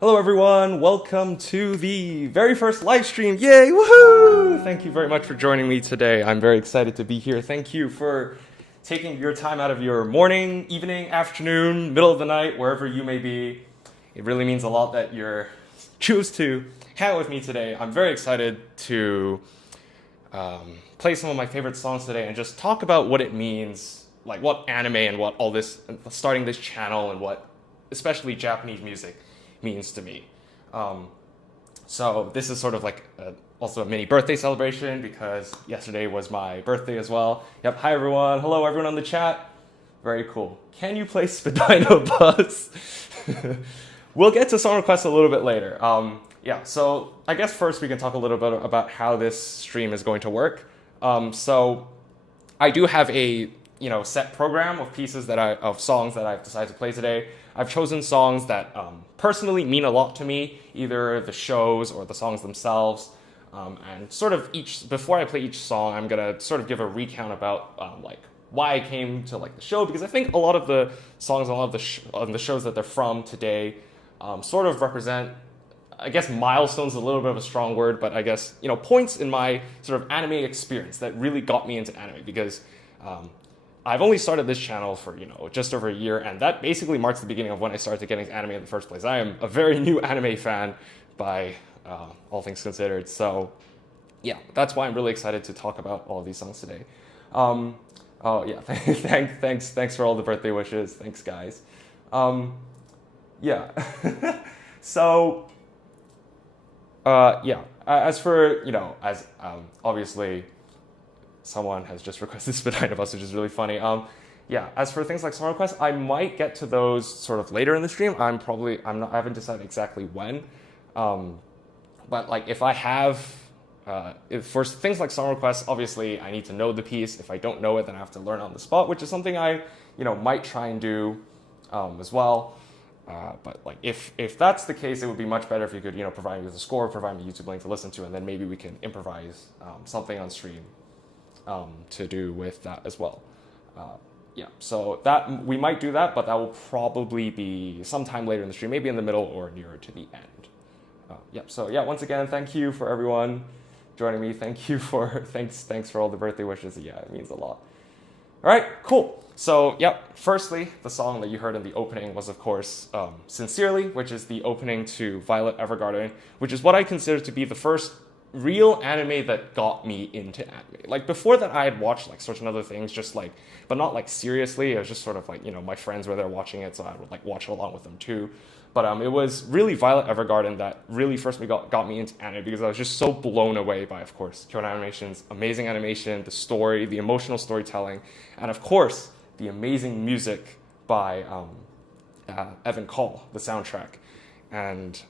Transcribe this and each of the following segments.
Hello everyone, welcome to the very first live stream. Yay, woohoo! Thank you very much for joining me today. I'm very excited to be here. Thank you for taking your time out of your morning, evening, afternoon, middle of the night, wherever you may be. It really means a lot that you choose to hang out with me today. I'm very excited to play some of my favorite songs today and just talk about what it means, like what anime and what all this, starting this channel and what especially Japanese music means to me. So this is sort of like also a mini birthday celebration because yesterday was my birthday as well. Yep, hi everyone. Hello everyone on the chat. Very cool. Can you play Spadina Buzz? We'll get to song requests a little bit later. Yeah, so I guess first we can talk a little bit about how this stream is going to work. So I do have a set program of pieces of songs that I've decided to play today. I've chosen songs that personally mean a lot to me, either the shows or the songs themselves. And sort of before I play each song, I'm gonna sort of give a recount about like why I came to like the show, because I think a lot of the songs on a lot of the shows that they're from today sort of represent, I guess milestone is a little bit of a strong word, but I guess points in my sort of anime experience that really got me into anime, because I've only started this channel for, just over a year, and that basically marks the beginning of when I started getting into anime in the first place. I am a very new anime fan by all things considered. So yeah, that's why I'm really excited to talk about all of these songs today. Oh yeah, thanks for all the birthday wishes. Thanks, guys. Yeah. So yeah, as for, obviously someone has just requested Spadina Bus, which is really funny. Yeah, as for things like song requests, I might get to those sort of later in the stream. I haven't decided exactly when. But like if I have, for things like song requests, obviously I need to know the piece. If I don't know it, then I have to learn on the spot, which is something I, might try and do as well. But like if that's the case, it would be much better if you could, provide me with a score, provide me a YouTube link to listen to, and then maybe we can improvise something on stream to do with that as well. Yeah, so that we might do that, but that will probably be sometime later in the stream, maybe in the middle or nearer to the end. Yep. So yeah, once again, thank you for everyone joining me. Thanks for all the birthday wishes. Yeah, it means a lot. All right, cool. So yep. Firstly, the song that you heard in the opening was, of course, "Sincerely," which is the opening to Violet Evergarden, which is what I consider to be the first real anime that got me into anime. Like before that, I had watched like certain other things, just like, but not like seriously. It was just sort of like my friends were there watching it, so I would like watch it along with them too. But it was really Violet Evergarden that really first got me into anime, because I was just so blown away by, of course, Coda Animation's amazing animation, the story, the emotional storytelling, and of course the amazing music by Evan Call, the soundtrack. And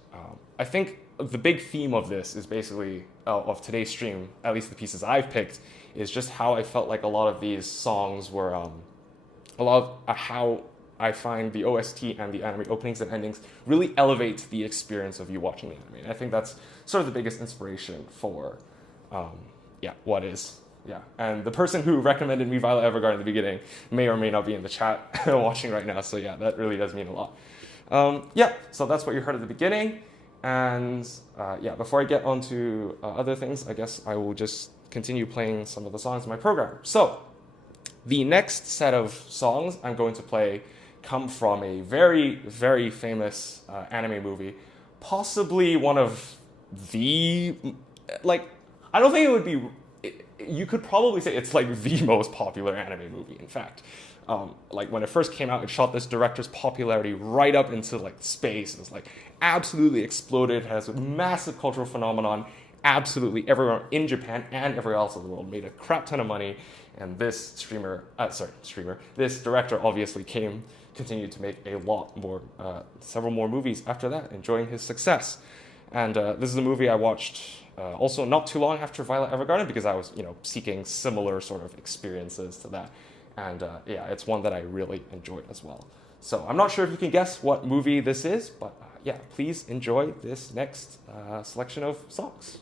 I think the big theme of this is basically, of today's stream, at least the pieces I've picked, is just how I felt like a lot of these songs were, how I find the OST and the anime openings and endings really elevate the experience of you watching the anime. And I think that's sort of the biggest inspiration for, what is. Yeah, and the person who recommended me Violet Evergarden in the beginning may or may not be in the chat watching right now, so yeah, that really does mean a lot. Yeah, so that's what you heard at the beginning. And yeah, before I get on to other things, I guess I will just continue playing some of the songs in my program. So the next set of songs I'm going to play come from a very, very famous anime movie, possibly one of the, like, I don't think it would be, you could probably say it's like the most popular anime movie, in fact. Like when it first came out, it shot this director's popularity right up into like space. It was like absolutely exploded. It has a massive cultural phenomenon. Absolutely everyone in Japan and everywhere else in the world made a crap ton of money. And this this director obviously continued to make a lot more, several more movies after that, enjoying his success. And this is a movie I watched also not too long after Violet Evergarden, because I was, seeking similar sort of experiences to that. And yeah, it's one that I really enjoyed as well. So I'm not sure if you can guess what movie this is, but yeah, please enjoy this next selection of songs.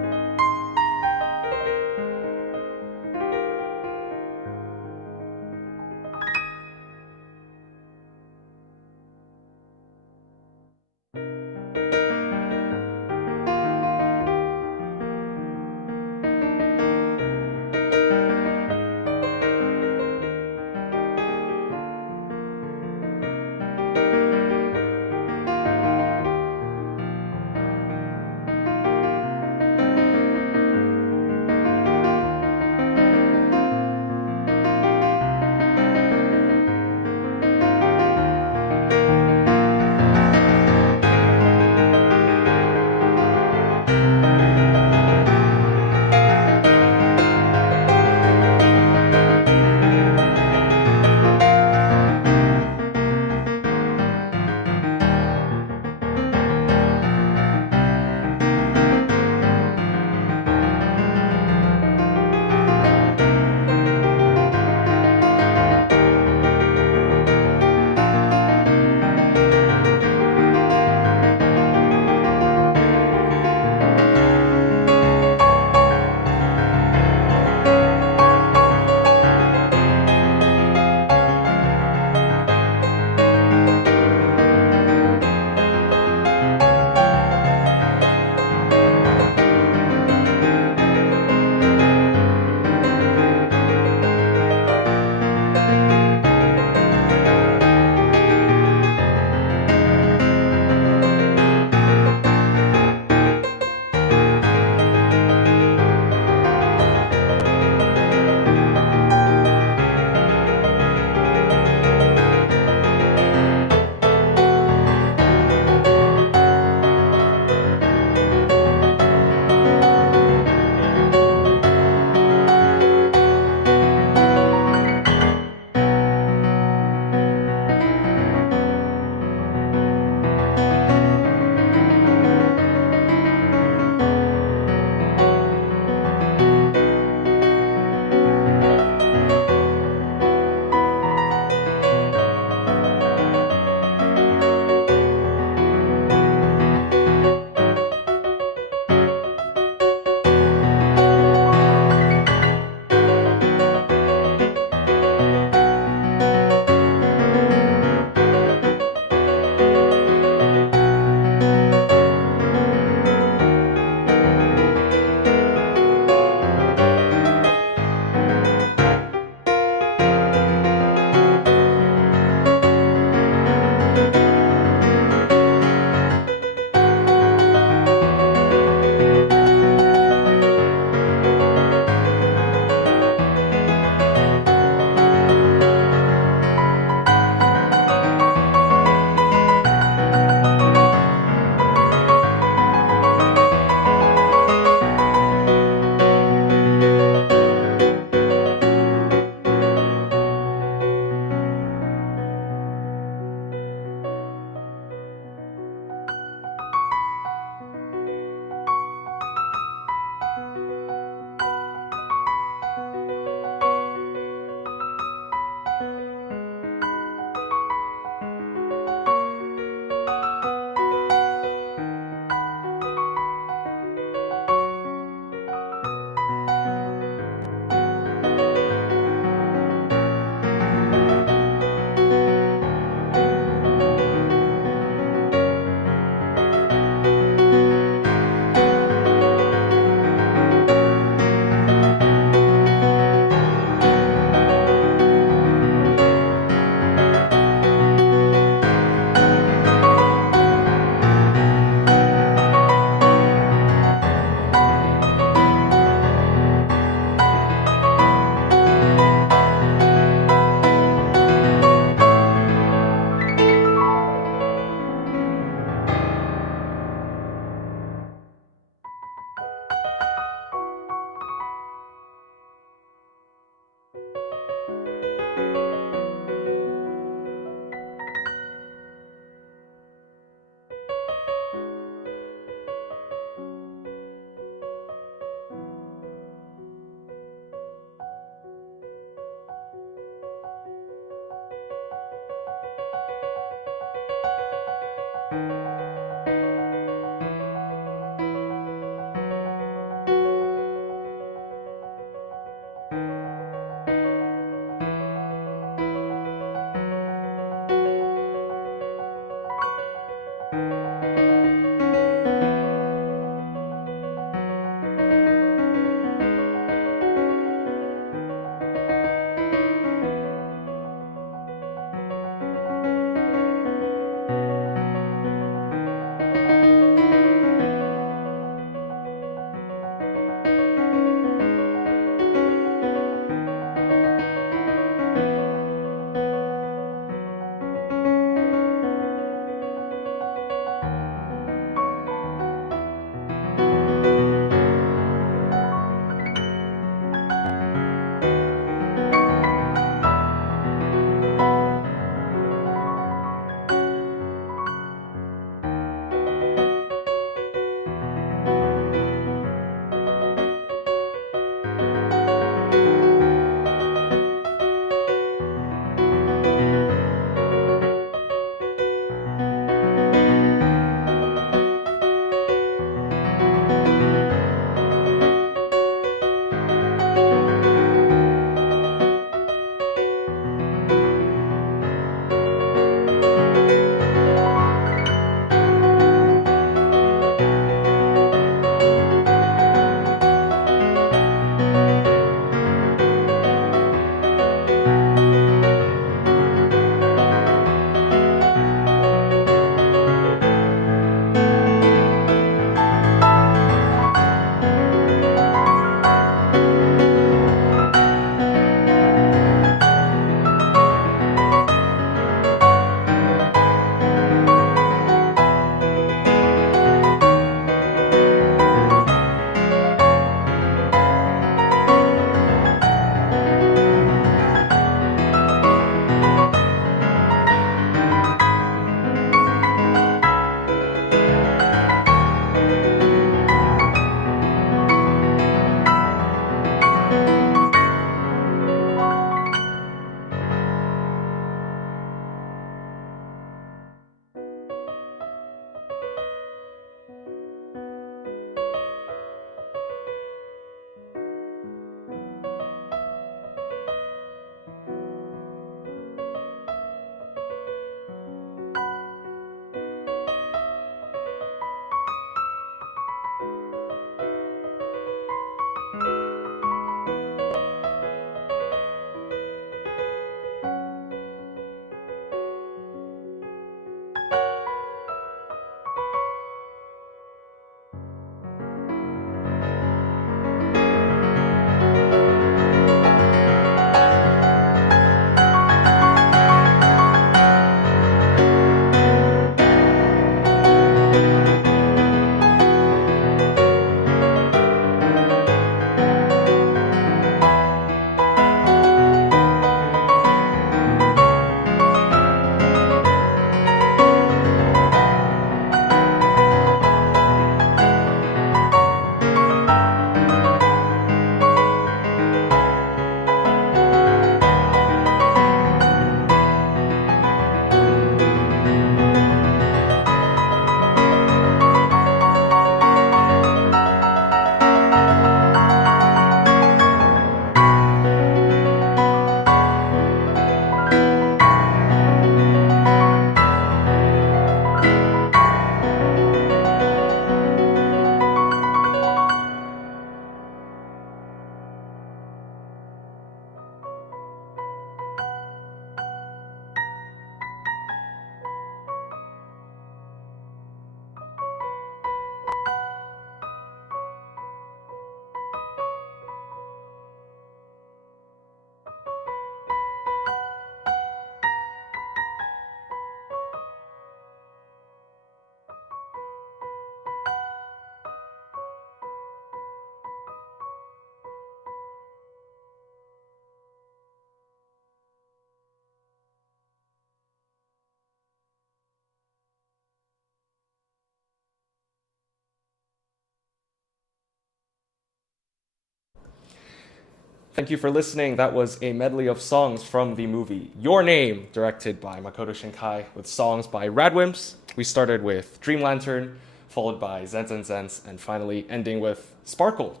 Thank you for listening. That was a medley of songs from the movie Your Name, directed by Makoto Shinkai, with songs by RADWIMPS. We started with Dream Lantern, followed by Zen Zen Zense, and finally ending with Sparkle.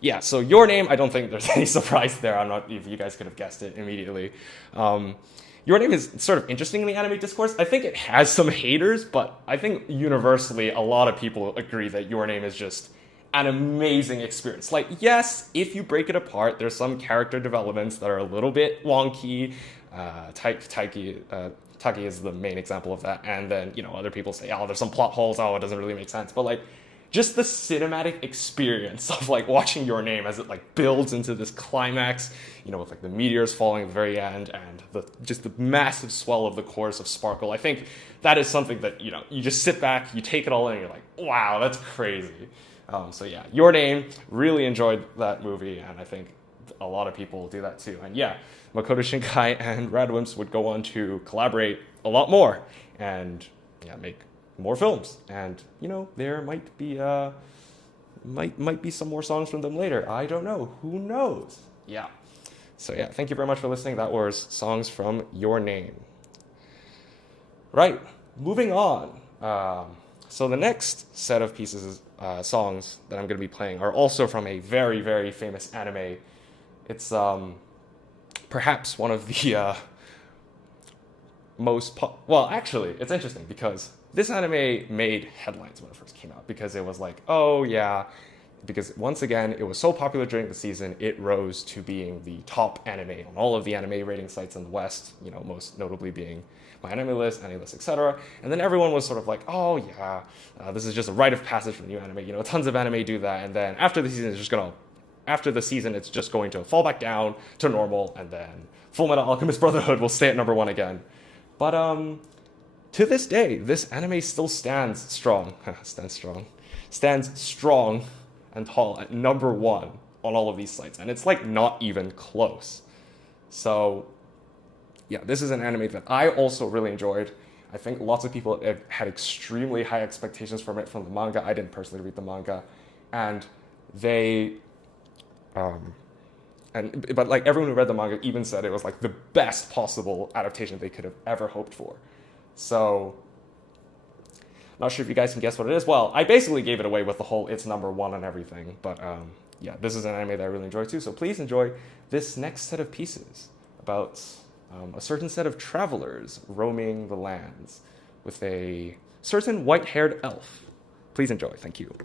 Yeah, so Your Name, I don't think there's any surprise there. I'm not, if you guys could have guessed it immediately. Your Name is sort of interesting in the anime discourse. I think it has some haters, but I think universally a lot of people agree that Your Name is just an amazing experience. Like, yes, if you break it apart, there's some character developments that are a little bit wonky. Taki is the main example of that. And then, you know, other people say, oh, there's some plot holes. Oh, it doesn't really make sense. But like, just the cinematic experience of like watching Your Name as it like builds into this climax, you know, with like the meteors falling at the very end and just the massive swell of the chorus of Sparkle. I think that is something that, you know, you just sit back, you take it all in, and you're like, wow, that's crazy. So yeah, Your Name, really enjoyed that movie, and I think a lot of people do that too. And yeah, Makoto Shinkai and RADWIMPS would go on to collaborate a lot more and yeah, make more films. And you know, there might be might be some more songs from them later. I don't know. Who knows? Yeah. So yeah, thank you very much for listening. That was songs from Your Name. Right, moving on. So the next set of pieces, songs that I'm going to be playing are also from a very, very famous anime. It's perhaps one of the well, actually, it's interesting because this anime made headlines when it first came out because it was like, oh yeah, because once again, it was so popular during the season, it rose to being the top anime on all of the anime rating sites in the West, you know, most notably being MyAnimeList, AniList, etc. And then everyone was sort of like, oh yeah, this is just a rite of passage for the new anime. You know, tons of anime do that, and then after the season, it's just going to fall back down to normal, and then Fullmetal Alchemist Brotherhood will stay at number 1 again. But to this day, this anime still stands strong. Stands strong and tall at number 1 on all of these sites, and it's like not even close. So yeah, this is an anime that I also really enjoyed. I think lots of people had extremely high expectations from it from the manga. I didn't personally read the manga, and but like everyone who read the manga even said it was like the best possible adaptation they could have ever hoped for. So, not sure if you guys can guess what it is. Well, I basically gave it away with the whole it's number 1 and everything, but yeah, this is an anime that I really enjoy too. So please enjoy this next set of pieces about a certain set of travelers roaming the lands with a certain white-haired elf. Please enjoy. Thank you.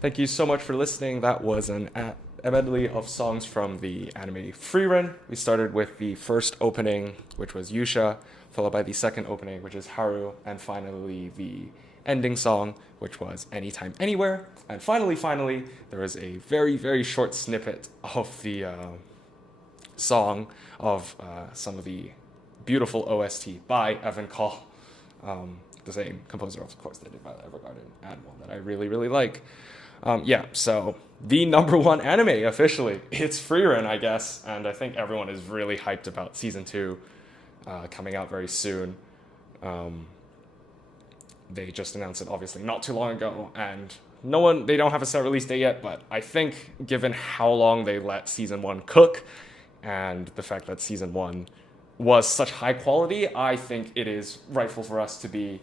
Thank you so much for listening. That was a medley of songs from the anime Frieren. We started with the first opening, which was Yuusha, followed by the second opening, which is Haru, and finally the ending song, which was Anytime, Anywhere. And finally, there was a very, very short snippet of the song of some of the beautiful OST by Evan Call, the same composer, of course, that did Violet Evergarden, and one that I really, really like. So the #1 anime officially, it's Frieren, I guess, and I think everyone is really hyped about season 2 coming out very soon. They just announced it obviously not too long ago, and they don't have a set release date yet, but I think given how long they let season 1 cook and the fact that season 1 was such high quality, I think it is rightful for us to be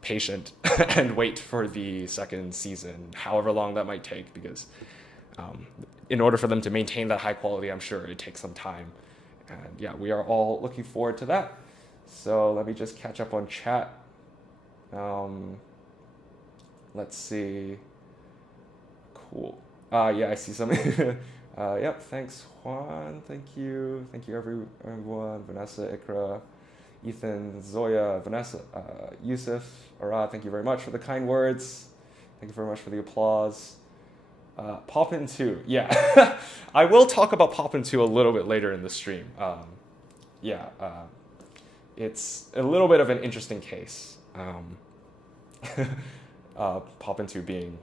patient and wait for the second season, however long that might take, because in order for them to maintain that high quality, I'm sure it takes some time. And yeah, we are all looking forward to that. So let me just catch up on chat. Let's see. Cool. Yeah, I see something. Yep, thanks, Juan. Thank you. Thank you, everyone. Vanessa, Ikra, Ethan, Zoya, Vanessa, Yusuf, Arad, thank you very much for the kind words. Thank you very much for the applause. Poppin' 2, yeah. I will talk about Poppin' 2 a little bit later in the stream. It's a little bit of an interesting case. Poppin' 2 being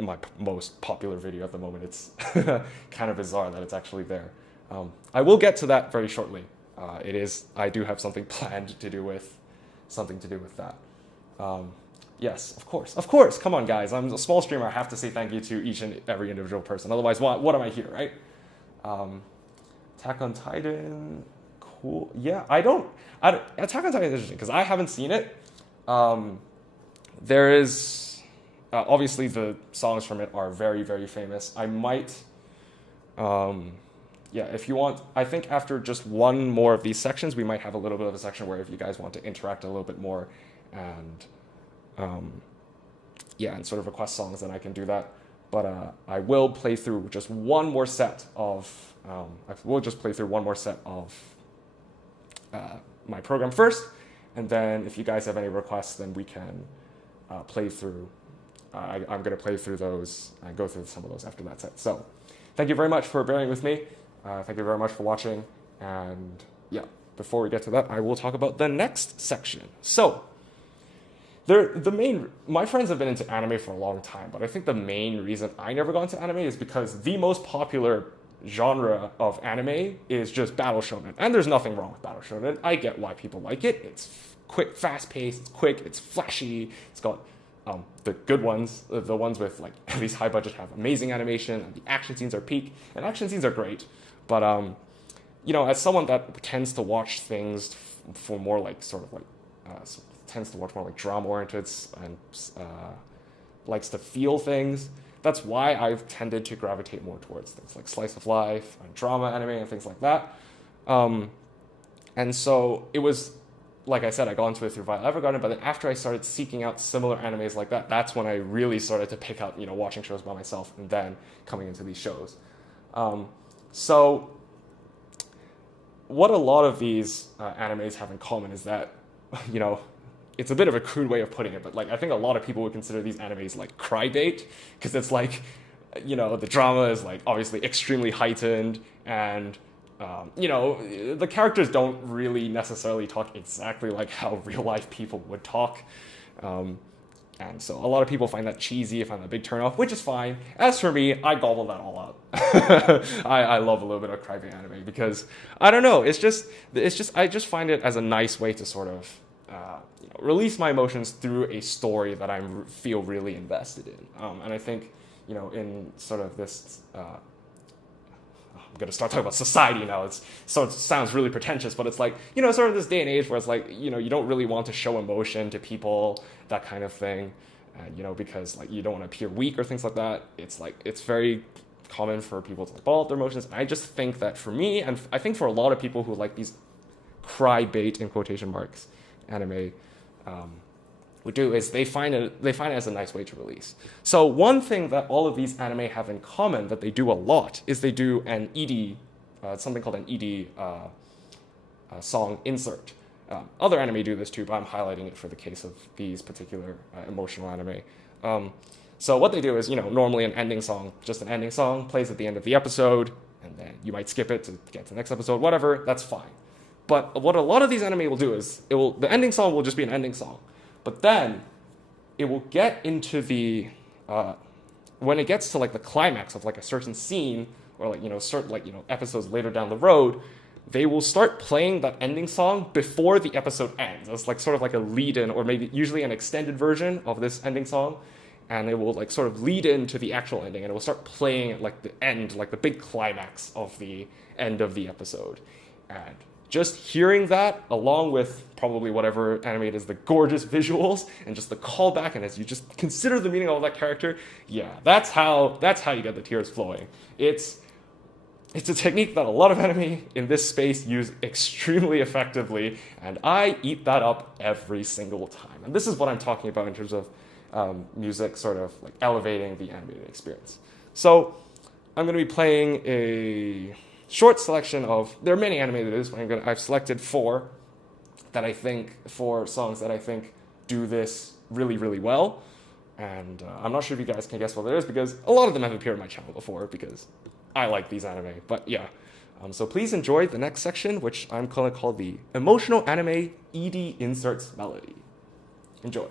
my most popular video at the moment. It's kind of bizarre that it's actually there. I will get to that very shortly. I do have something planned to do with that. Yes, of course. Of course. Come on, guys. I'm a small streamer. I have to say thank you to each and every individual person. Otherwise, what am I here, right? Attack on Titan, cool. Yeah, Attack on Titan is interesting because I haven't seen it. There is, obviously the songs from it are very, very famous. I might, yeah, if you want, I think after just one more of these sections, we might have a little bit of a section where if you guys want to interact a little bit more and, yeah, and sort of request songs, then I can do that. But I will play through just one more set of, my program first, and then if you guys have any requests, then we can play through. I'm going to play through those and go through some of those after that set. So thank you very much for bearing with me. Thank you very much for watching. And yeah, before we get to that, I will talk about the next section. So my friends have been into anime for a long time, but I think the main reason I never got into anime is because the most popular genre of anime is just battle shonen. And there's nothing wrong with battle shonen. I get why people like it. It's quick, fast-paced, it's quick, it's flashy, it's got the good ones, the ones with like at least high budget have amazing animation, and the action scenes are peak, and action scenes are great. But you know, as someone that tends to watch things for more like sort of like tends to watch more like drama oriented and likes to feel things, that's why I've tended to gravitate more towards things like slice of life and drama anime and things like that. And so it was, like I said, I got into it through Violet Evergarden, but then after I started seeking out similar animes like that, that's when I really started to pick up, you know, watching shows by myself and then coming into these shows. So what a lot of these animes have in common is that, you know, it's a bit of a crude way of putting it, but like I think a lot of people would consider these animes like cry bait, because it's like, you know, the drama is like obviously extremely heightened, and you know, the characters don't really necessarily talk exactly like how real life people would talk, and so a lot of people find that cheesy, find that big turnoff, which is fine. As for me, I gobble that all up. I love a little bit of cry-bait anime because I don't know, it's just I just find it as a nice way to sort of you know, release my emotions through a story that I feel really invested in, and I think, you know, in sort of this. I'm going to start talking about society now. It sounds really pretentious, but it's like, you know, sort of this day and age where it's like, you know, you don't really want to show emotion to people, that kind of thing, you know, because like you don't want to appear weak or things like that. It's like, it's very common for people to like, ball up their emotions. And I just think that for me, and I think for a lot of people who like these cry bait in quotation marks anime, would do is they find it as a nice way to release. So one thing that all of these anime have in common that they do a lot is they do an ED, something called an ED song insert. Other anime do this too, but I'm highlighting it for the case of these particular emotional anime. So what they do is, you know, normally an ending song, just an ending song, plays at the end of the episode, and then you might skip it to get to the next episode, whatever, that's fine. But what a lot of these anime will do is, the ending song will just be an ending song. But then it will get into the, when it gets to like the climax of like a certain scene or like, you know, certain like, you know, episodes later down the road, they will start playing that ending song before the episode ends. It's like sort of like a lead-in, or maybe usually an extended version of this ending song. And it will like sort of lead into the actual ending, and it will start playing at like the end, like the big climax of the end of the episode. And just hearing that, along with probably whatever anime it is, the gorgeous visuals and just the callback, and as you just consider the meaning of that character, yeah, that's how you get the tears flowing. It's a technique that a lot of anime in this space use extremely effectively, and I eat that up every single time. And this is what I'm talking about in terms of music sort of like elevating the animated experience. So I'm going to be playing a short selection of, there are many anime that is, but I've selected four songs that I think do this really, really well. And I'm not sure if you guys can guess what it is, because a lot of them have appeared on my channel before, because I like these anime. But yeah, so please enjoy the next section, which I'm going to call the Emotional Anime ED Inserts Melody. Enjoy.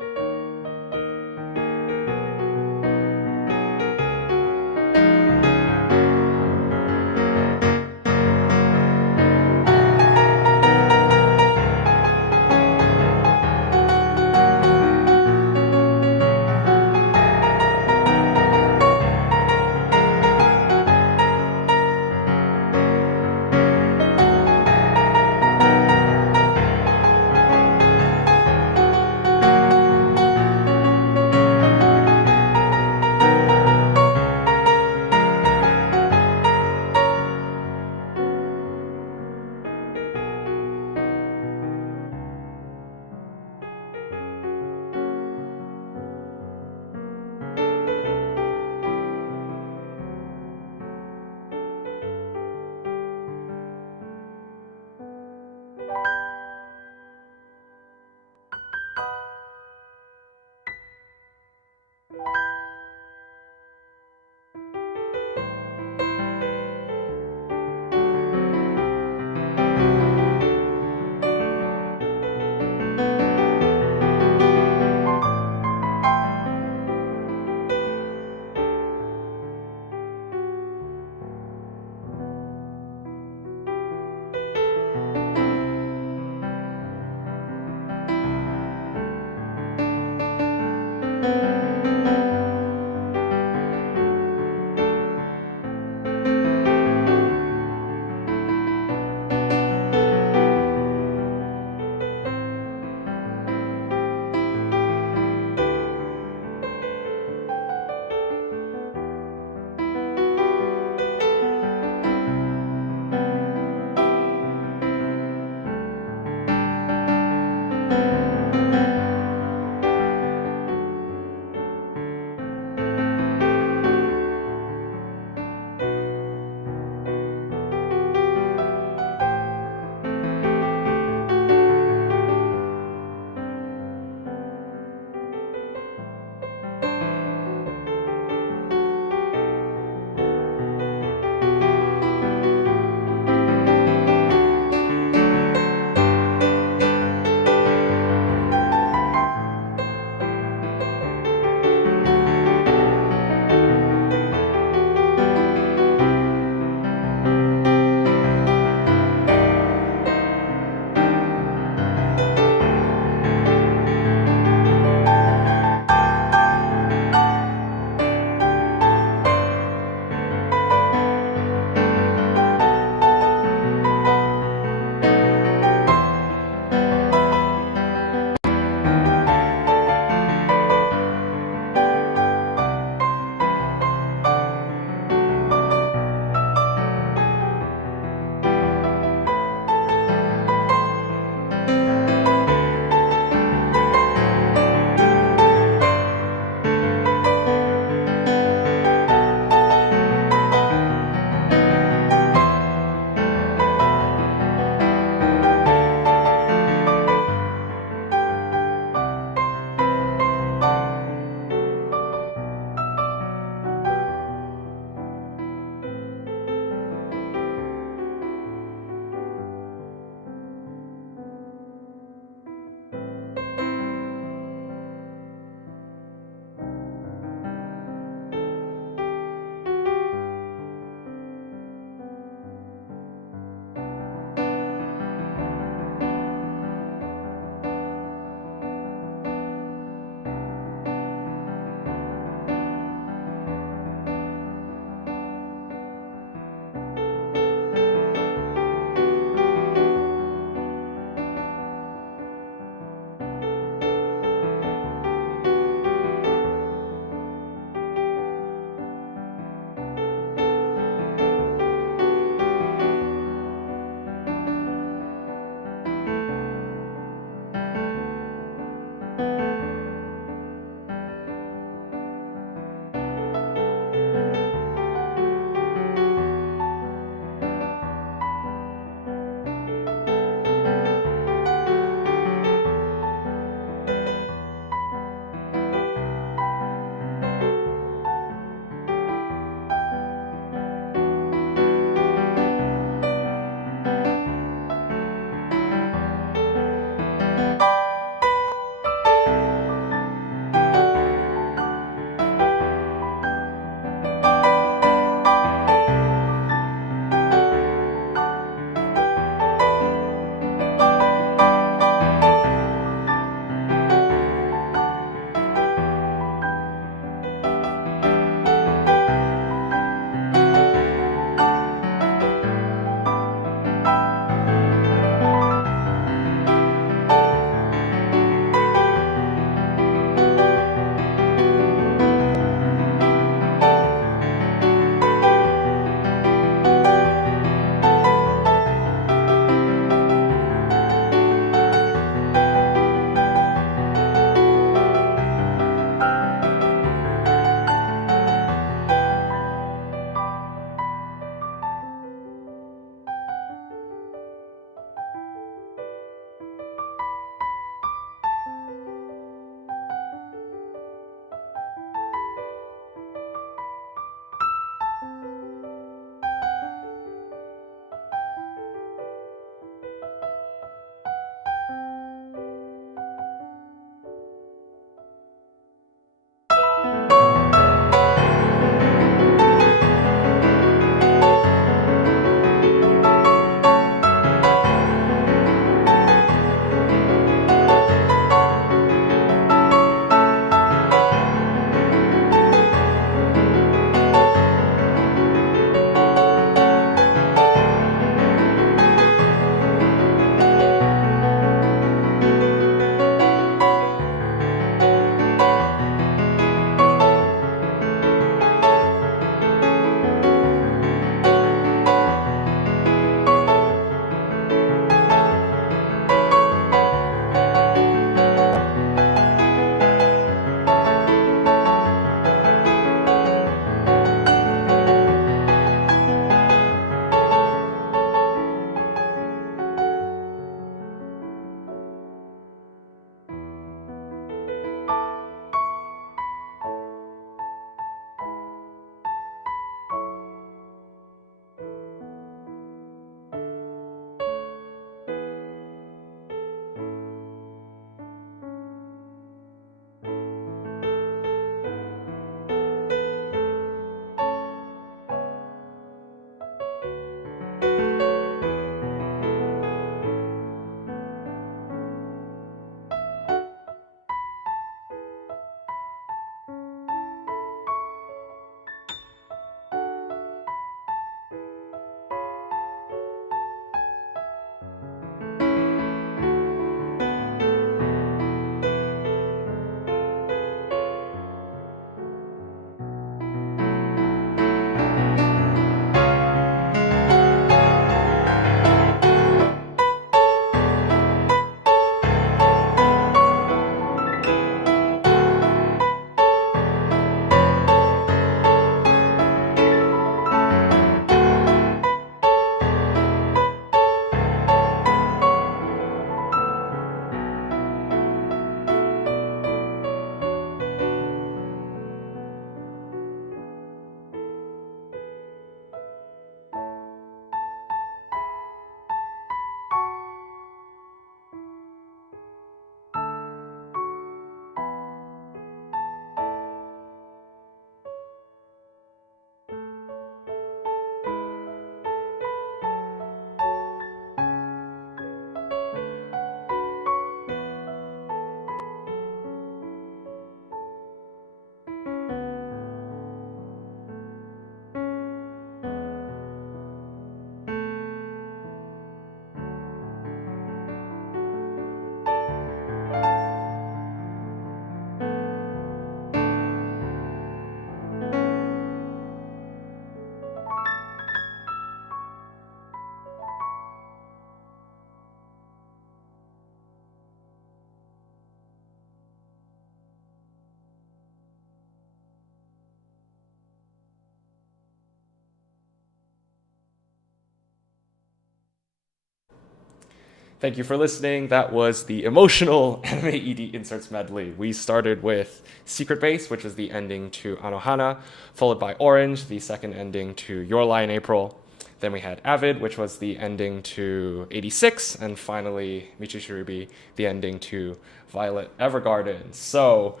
thank you for listening. That was the emotional anime ED inserts medley. We started with Secret Base, which is the ending to Anohana, followed by Orange, the second ending to Your Lie in April. Then we had Avid, which was the ending to 86, and finally Michishirube, the ending to Violet Evergarden. So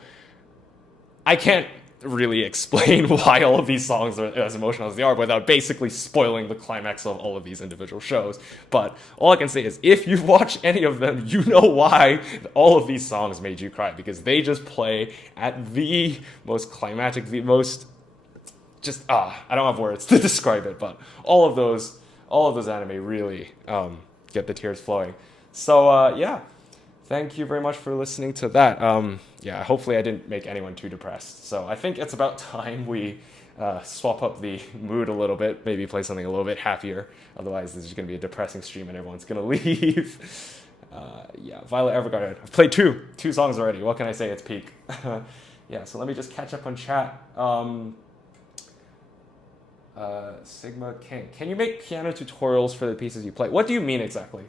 I can't really explain why all of these songs are as emotional as they are without basically spoiling the climax of all of these individual shows. But all I can say is if you've watched any of them, you know why all of these songs made you cry, because they just play at the most climactic, the most just I don't have words to describe it, but all of those anime really get the tears flowing. So yeah, thank you very much for listening to that. Yeah, hopefully I didn't make anyone too depressed. So I think it's about time we swap up the mood a little bit, maybe play something a little bit happier. Otherwise, this is going to be a depressing stream and everyone's going to leave. Yeah, Violet Evergarden. I've played two songs already. What can I say? It's peak. Yeah, so let me just catch up on chat. Sigma King, can you make piano tutorials for the pieces you play? What do you mean exactly?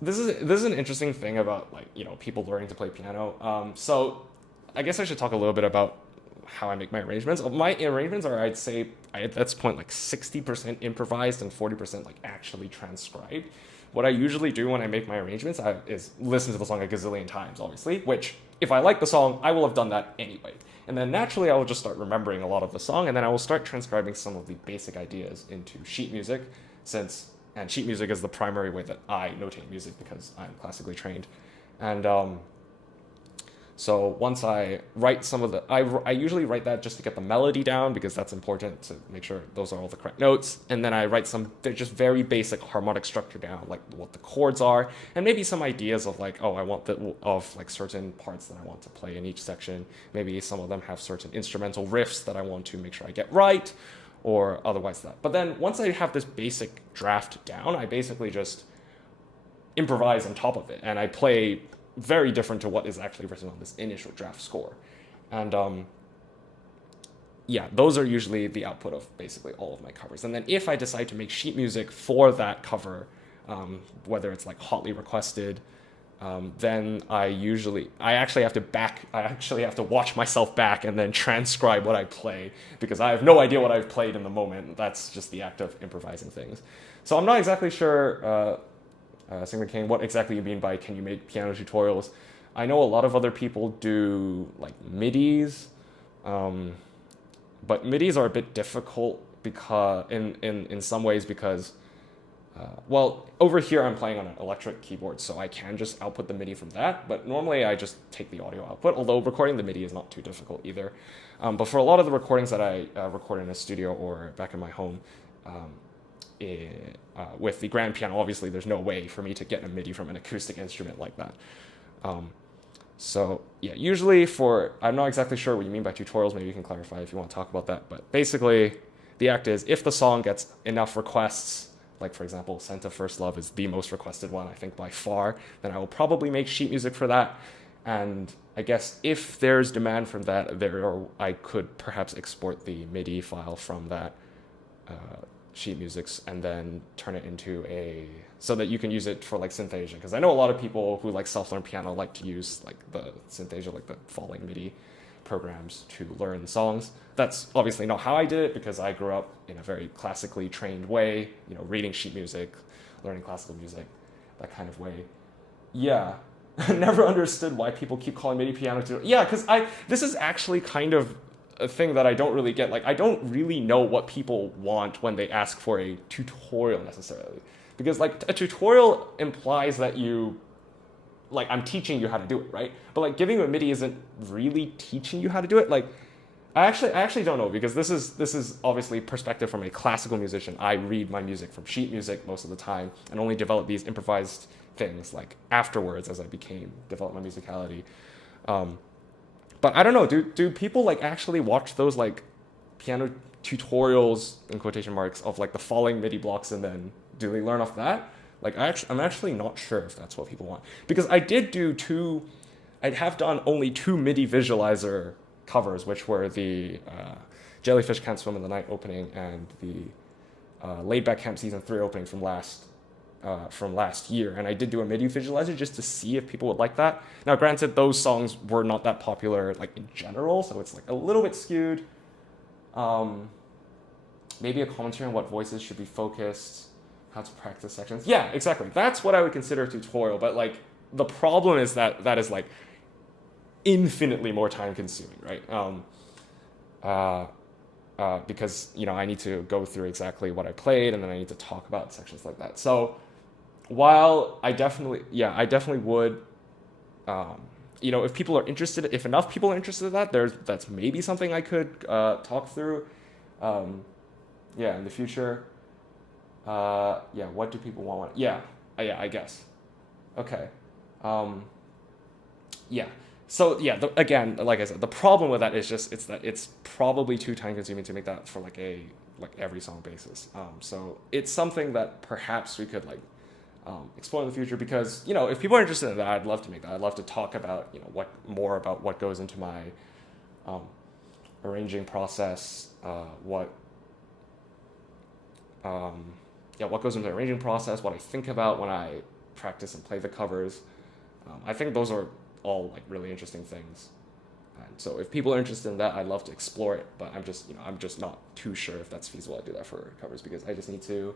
This is an interesting thing about, like, you know, people learning to play piano. So I guess I should talk a little bit about how I make my arrangements. My arrangements are, I'd say, at this point, like 60% improvised and 40% like actually transcribed. What I usually do when I make my arrangements is listen to the song a gazillion times, obviously, which if I like the song, I will have done that anyway. And then naturally, I will just start remembering a lot of the song, and then I will start transcribing some of the basic ideas into sheet music, and sheet music is the primary way that I notate music because I'm classically trained. And so once I write some of the, I usually write that just to get the melody down because that's important to make sure those are all the correct notes. And then I write they're just very basic harmonic structure down, like what the chords are, and maybe some ideas of like, oh, I want like certain parts that I want to play in each section. Maybe some of them have certain instrumental riffs that I want to make sure I get right, or otherwise that. But then once I have this basic draft down, I basically just improvise on top of it, and I play very different to what is actually written on this initial draft score. And yeah, those are usually the output of basically all of my covers. And then if I decide to make sheet music for that cover, whether it's like hotly requested, then I actually have to watch myself back and then transcribe what I play, because I have no idea what I've played in the moment. That's just the act of improvising things. So I'm not exactly sure, Sigma King, what exactly you mean by can you make piano tutorials? I know a lot of other people do like MIDIs, but MIDIs are a bit difficult because in some ways because well, over here I'm playing on an electric keyboard, so I can just output the MIDI from that, but normally I just take the audio output, although recording the MIDI is not too difficult either. But for a lot of the recordings that I record in a studio or back in my home, with the grand piano, obviously there's no way for me to get a MIDI from an acoustic instrument like that. So yeah, usually I'm not exactly sure what you mean by tutorials, maybe you can clarify if you want to talk about that, but basically the act is if the song gets enough requests, like for example, Senta First Love is the most requested one, I think by far, then I will probably make sheet music for that. And I guess if there's demand from that, I could perhaps export the MIDI file from that sheet musics and then turn it into so that you can use it for like Synthesia, because I know a lot of people who like self-learn piano like to use like the Synthesia, like the falling MIDI programs to learn songs. That's obviously not how I did it, because I grew up in a very classically trained way, you know, reading sheet music, learning classical music, that kind of way. Yeah, never understood why people keep calling MIDI piano yeah, because this is actually kind of a thing that I don't really get. Like, I don't really know what people want when they ask for a tutorial necessarily. Because, like, a tutorial implies that I'm teaching you how to do it, right? But, like, giving you a MIDI isn't really teaching you how to do it. Like, I actually don't know, because this is obviously perspective from a classical musician. I read my music from sheet music most of the time and only develop these improvised things, like, afterwards as I developed my musicality. But I don't know, do people like actually watch those like piano tutorials in quotation marks of like the falling MIDI blocks and then do they learn off that? Like I'm actually not sure if that's what people want, because I have done only 2 MIDI visualizer covers, which were the Jellyfish Can't Swim in the Night opening and the Laid Back Camp Season 3 opening from last from last year, and I did do a MIDI visualizer just to see if people would like that. Now, granted, those songs were not that popular like in general, so it's like a little bit skewed. Maybe a commentary on what voices should be focused, how to practice sections. Yeah, exactly. That's what I would consider a tutorial, but like the problem is that that is like infinitely more time consuming, right? Because I need to go through exactly what I played, and then I need to talk about sections like that. So while I definitely would, if people are interested, if enough people are interested in that, that's maybe something I could talk through, in the future. What do people want? I guess. Okay. So again, like I said, the problem with that is just it's probably too time consuming to make that for like every song basis. So it's something that perhaps we could explore in the future, because if people are interested in that, I'd love to make that. I'd love to talk about what goes into my arranging process, what goes into the arranging process, what I think about when I practice and play the covers. I think those are all really interesting things, and so if people are interested in that, I'd love to explore it, but I'm just not too sure if that's feasible to do that for covers, because I just need to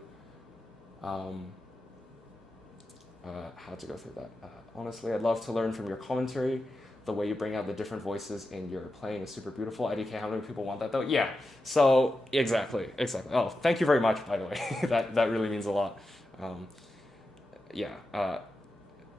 how to go through that. Honestly, I'd love to learn from your commentary. The way you bring out the different voices in your playing is super beautiful. IDK, how many people want that though? Yeah, so exactly. Oh, thank you very much, by the way. that really means a lot.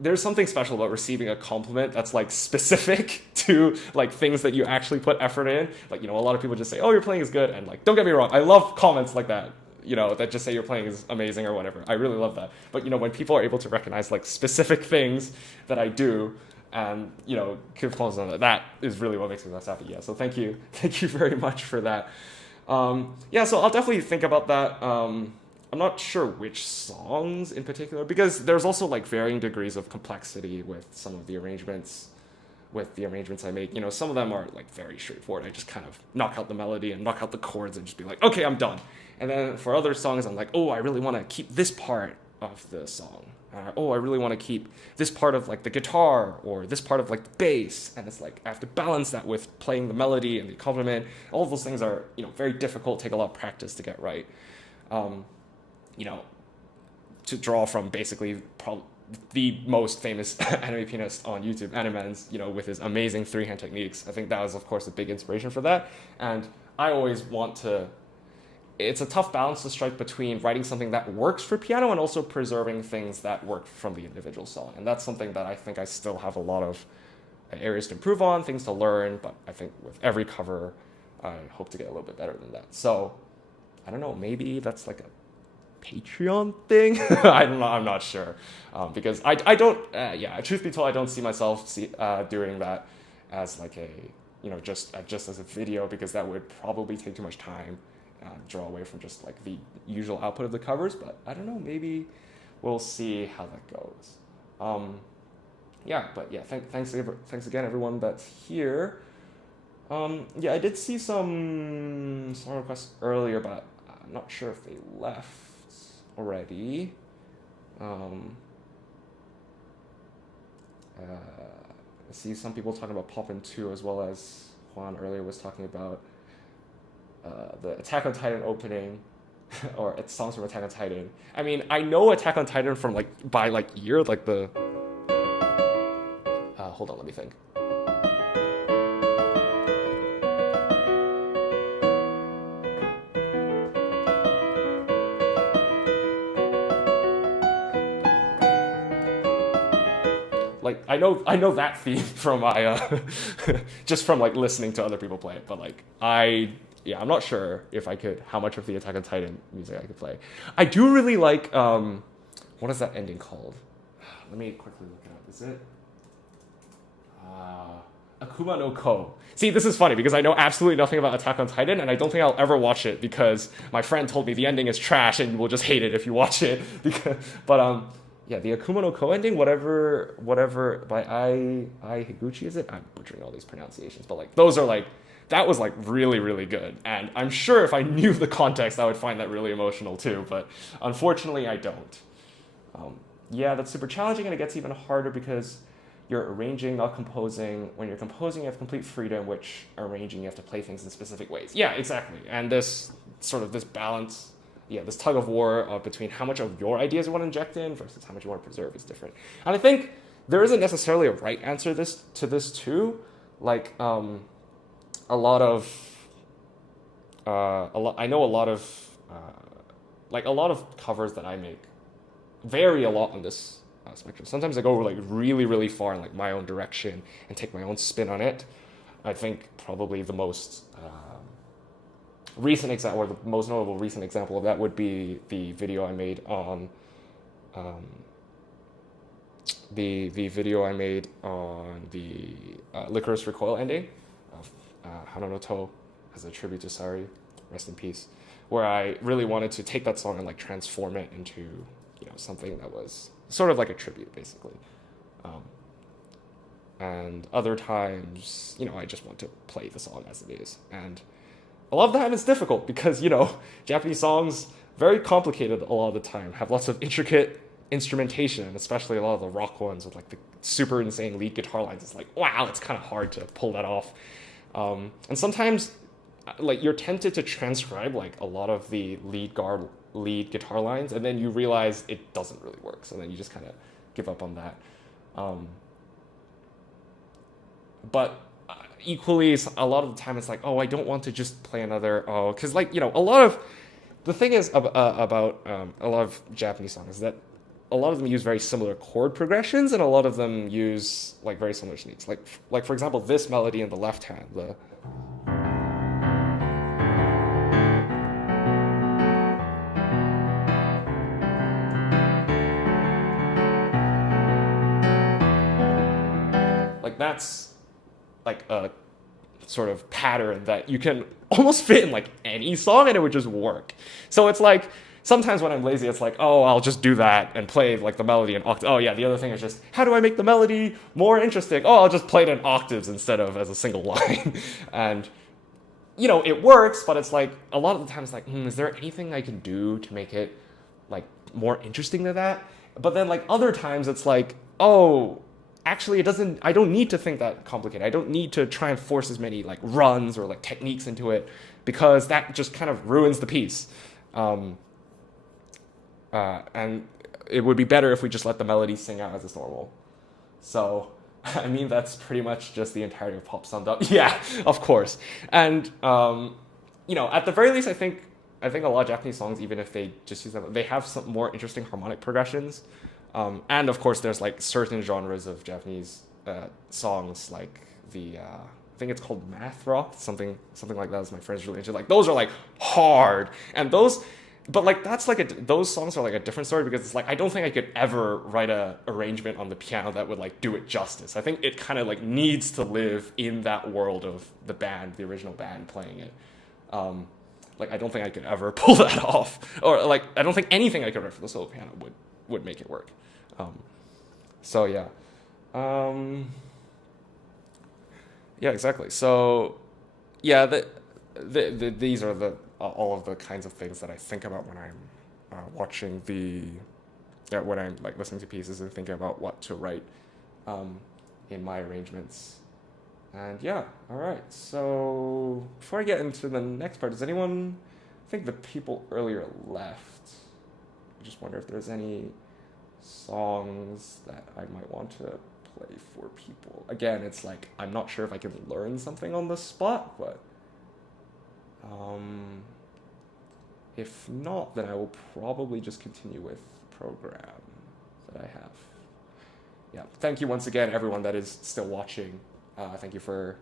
There's something special about receiving a compliment that's specific to things that you actually put effort in. A lot of people just say, "Oh, your playing is good," and don't get me wrong, I love comments like that. That just say your playing is amazing or whatever. I really love that. But when people are able to recognize specific things that I do, and give applause on that is really what makes me most happy. Yeah. So thank you very much for that. So I'll definitely think about that. I'm not sure which songs in particular, because there's also varying degrees of complexity with some of the arrangements. With the arrangements I make, some of them are very straightforward. I just kind of knock out the melody and knock out the chords and just be okay, I'm done. And then for other songs, I'm oh, I really want to keep this part of the song. I really want to keep this part of the guitar, or this part of the bass, and it's I have to balance that with playing the melody and the accompaniment. All of those things are very difficult, take a lot of practice to get right. To draw from basically the most famous anime pianist on YouTube, Animans, with his amazing three-hand techniques. I think that was, of course, a big inspiration for that. And I always want to... It's a tough balance to strike between writing something that works for piano and also preserving things that work from the individual song. And that's something that I think I still have a lot of areas to improve on, things to learn, but I think with every cover, I hope to get a little bit better than that. So, I don't know, maybe that's a Patreon thing? I'm not sure, because I don't, truth be told, I don't see myself doing that as just as a video, because that would probably take too much time, draw away from just the usual output of the covers. But I don't know, maybe we'll see how that goes. Thanks again, everyone that's here. I did see some song requests earlier, but I'm not sure if they left already. I see some people talking about Poppin' 2, as well as Juan earlier was talking about the Attack on Titan opening, or songs from Attack on Titan. I mean, I know Attack on Titan from by year, the... hold on, let me think. I know that theme from my just from listening to other people play it, but I'm not sure if I could, how much of the Attack on Titan music I could play. I do really like what is that ending called? Let me quickly look it up. Is it Akuma no Ko? See, this is funny because I know absolutely nothing about Attack on Titan, and I don't think I'll ever watch it because my friend told me the ending is trash and we'll just hate it if you watch it. The Akuma no Ko ending, whatever by Ai Higuchi, is it? I'm butchering all these pronunciations, but those are that was really, really good. And I'm sure if I knew the context, I would find that really emotional too, but unfortunately I don't. Yeah, that's super challenging, and it gets even harder because you're arranging, not composing. When you're composing, you have complete freedom, which arranging, you have to play things in specific ways. Yeah, exactly. And this balance, this tug of war between how much of your ideas you want to inject in versus how much you want to preserve is different. And I think there isn't necessarily a right answer to this too. Like I know a lot of covers that I make vary a lot on this spectrum. Sometimes I go like really, really far in like my own direction and take my own spin on it. I think probably the most recent example, or the most notable recent example of that, would be the video I made on the Licorice Recoil ending of Hana no To as a tribute to Sari, rest in peace, where I really wanted to take that song and like transform it into something that was sort of like a tribute, basically. And other times, I just want to play the song as it is. And a lot of the time it's difficult because, Japanese songs, very complicated a lot of the time, have lots of intricate instrumentation, especially a lot of the rock ones with like the super insane lead guitar lines. It's like, wow, it's kind of hard to pull that off. And sometimes like you're tempted to transcribe like a lot of the lead guitar lines, and then you realize it doesn't really work. So then you just kind of give up on that. But equally, a lot of the time it's like, oh, I don't want to just play another, because like, a lot of, the thing is about a lot of Japanese songs is that a lot of them use very similar chord progressions, and a lot of them use like very similar techniques. Like for example, this melody in the left hand, that's like a sort of pattern that you can almost fit in like any song and it would just work. So it's like sometimes when I'm lazy, it's like, oh, I'll just do that and play like the melody in octaves. Oh yeah, the other thing is just, how do I make the melody more interesting? Oh, I'll just play it in octaves instead of as a single line. And it works, but it's like a lot of the time it's like, is there anything I can do to make it like more interesting than that? But then like other times it's like, oh, actually, I don't need to think that complicated. I don't need to try and force as many like runs or like techniques into it, because that just kind of ruins the piece. And it would be better if we just let the melody sing out as it's normal. So, I mean, that's pretty much just the entirety of pop summed up. Yeah, of course. And, at the very least, I think a lot of Japanese songs, even if they just use them, they have some more interesting harmonic progressions. And of course, there's like certain genres of Japanese songs, like I think it's called math rock, something like that. As my friends really into, like those are like hard, and but like that's like those songs are like a different story, because it's like I don't think I could ever write a arrangement on the piano that would like do it justice. I think it kind of like needs to live in that world of the band, the original band playing it. Like I don't think I could ever pull that off, or like I don't think anything I could write for the solo piano would make it work. So yeah. Yeah, exactly. So yeah, these are all of the kinds of things that I think about when I'm watching when I'm like listening to pieces and thinking about what to write in my arrangements. And yeah, all right. So before I get into the next part, I think the people earlier left. I just wonder if there's any songs that I might want to play for people. Again, it's like I'm not sure if I can learn something on the spot, but if not, then I will probably just continue with the program that I have. Yeah, thank you once again, everyone that is still watching. Thank you for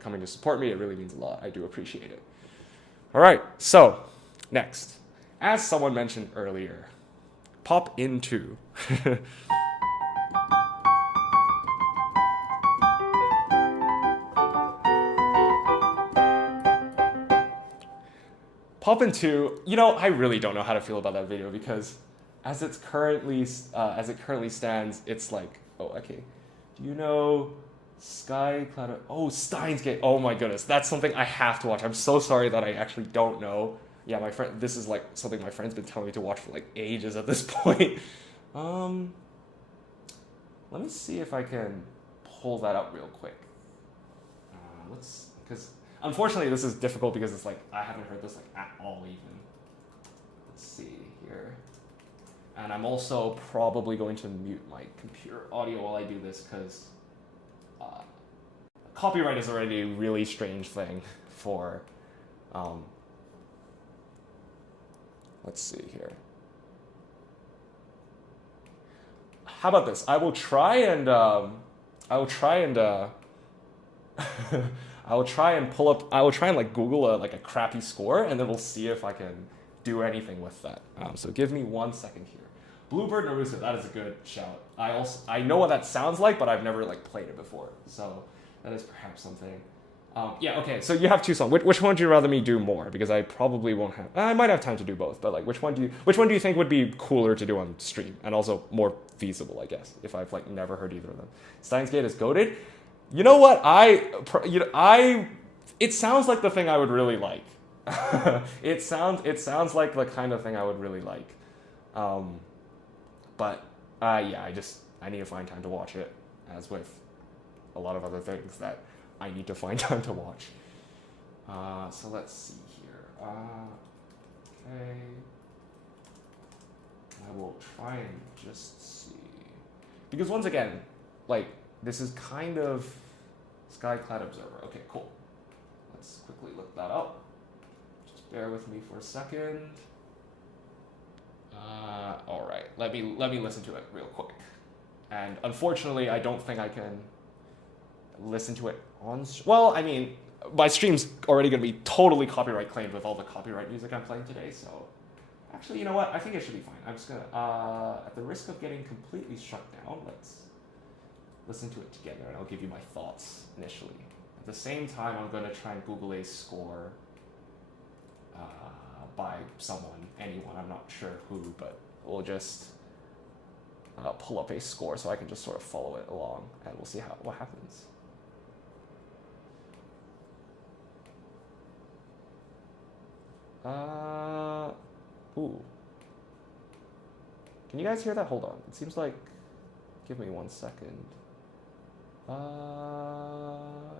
coming to support me. It really means a lot. I do appreciate it. All right, so next, as someone mentioned earlier, pop into. Pop into, I really don't know how to feel about that video, because as it currently stands, it's like, oh, okay. Do you know Skyclad? Oh, Steins Gate. Oh my goodness, that's something I have to watch. I'm so sorry that I actually don't know. Yeah, my friend. This is like something my friend's been telling me to watch for like ages at this point. Let me see if I can pull that up real quick. Because unfortunately this is difficult because it's like I haven't heard this like at all even. Let's see here. And I'm also probably going to mute my computer audio while I do this because copyright is already a really strange thing for, let's see here. How about this? I will try and like Google a crappy score, and then we'll see if I can do anything with that. So give me 1 second here. Bluebird Naruto, that is a good shout. I know what that sounds like, but I've never like played it before, so that is perhaps something. Yeah, okay. So you have two songs. Which one would you rather me do more? Because I probably won't have. I might have time to do both, but like, which one do you think would be cooler to do on stream and also more feasible? I guess if I've like never heard either of them. Steins Gate is goated. You know what? It sounds like the thing I would really like. It sounds like the kind of thing I would really like. But yeah, I need to find time to watch it, as with a lot of other things that I need to find time to watch. So let's see here. Okay. I will try and just see. Because once again, like, this is kind of Skyclad Observer. Okay, cool. Let's quickly look that up. Just bear with me for a second. All right, let me listen to it real quick. And unfortunately, I don't think I can listen to it on. Well, I mean, my stream's already going to be totally copyright claimed with all the copyright music I'm playing today. So, actually, you know what? I think it should be fine. I'm just gonna, at the risk of getting completely shut down, let's listen to it together, and I'll give you my thoughts initially. At the same time, I'm going to try and Google a score by someone, anyone, I'm not sure who, but we'll just pull up a score so I can just sort of follow it along, and we'll see what happens. Ooh. Can you guys hear that? Hold on. It seems like, give me 1 second.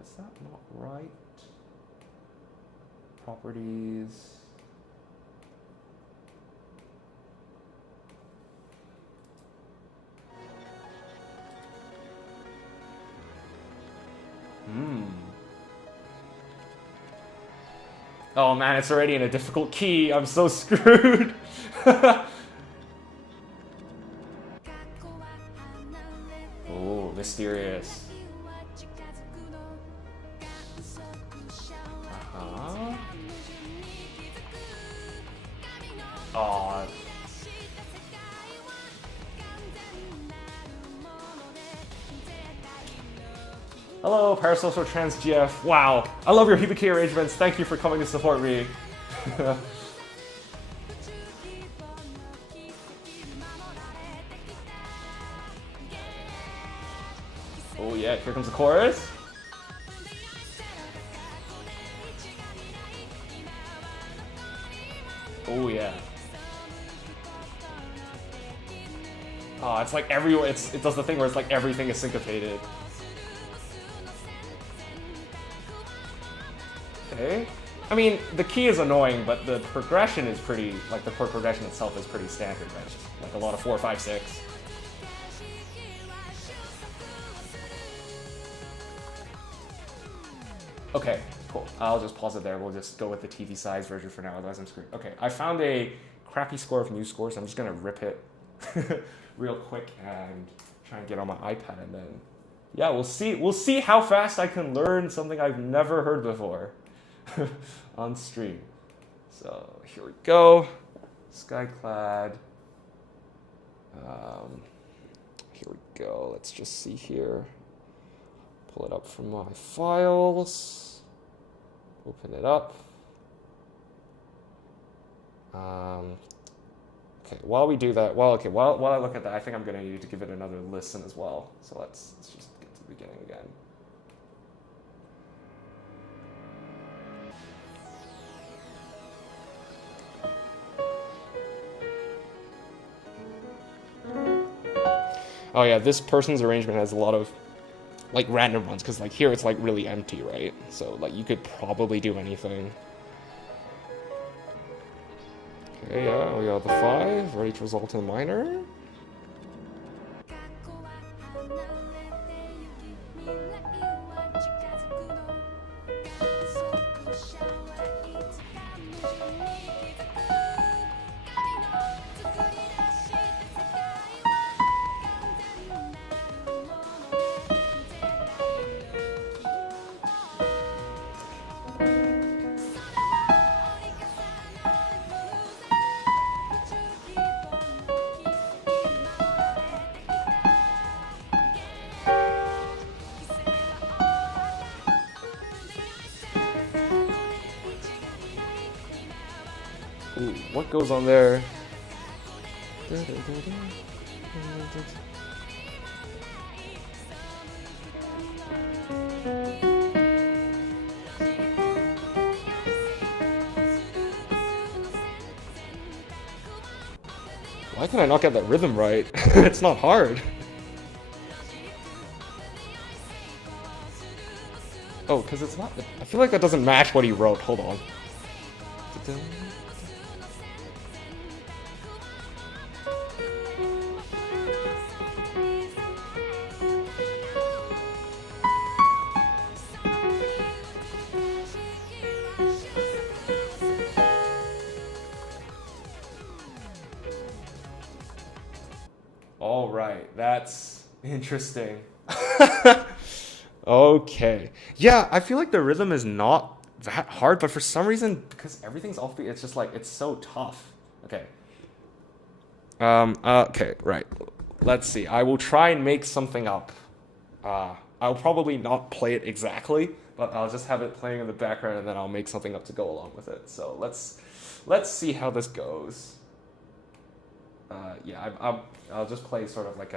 Is that not right? Properties. Oh man, it's already in a difficult key. I'm so screwed. Oh, mysterious. Oh. Hello, Parasocial Trans GF. Wow, I love your Hibiki arrangements. Thank you for coming to support me. Oh yeah, here comes the chorus. Oh yeah. Oh, it's like everywhere. It does the thing where it's like everything is syncopated. Okay. I mean, the key is annoying, but the progression is pretty, like the chord progression itself is pretty standard, right? It's just like a lot of 4, 5, 6. Okay, cool. I'll just pause it there. We'll just go with the TV size version for now, otherwise I'm screwed. Okay, I found a crappy score of new scores. So I'm just gonna rip it real quick and try and get on my iPad, and then yeah, we'll see how fast I can learn something I've never heard before on stream. So here we go. Skyclad. Here we go. Let's just see here. Pull it up from my files. Open it up. Okay, while we do that, while I look at that, I think I'm gonna need to give it another listen as well. So let's just get to the beginning again. Oh yeah, this person's arrangement has a lot of like random ones, because like here it's like really empty, right? So like you could probably do anything. Okay, yeah, we got the 5, ready to resolve to the minor. Ooh, what goes on there? Why can I not get that rhythm right? It's not hard. Oh, because it's not... I feel like that doesn't match what he wrote. Hold on. All right, that's interesting. Okay. Yeah, I feel like the rhythm is not that hard, but for some reason, because everything's offbeat, it's just like, it's so tough. Okay. Okay, right. Let's see. I will try and make something up. I'll probably not play it exactly, but I'll just have it playing in the background, and then I'll make something up to go along with it. So let's see how this goes. Yeah, I'll just play sort of like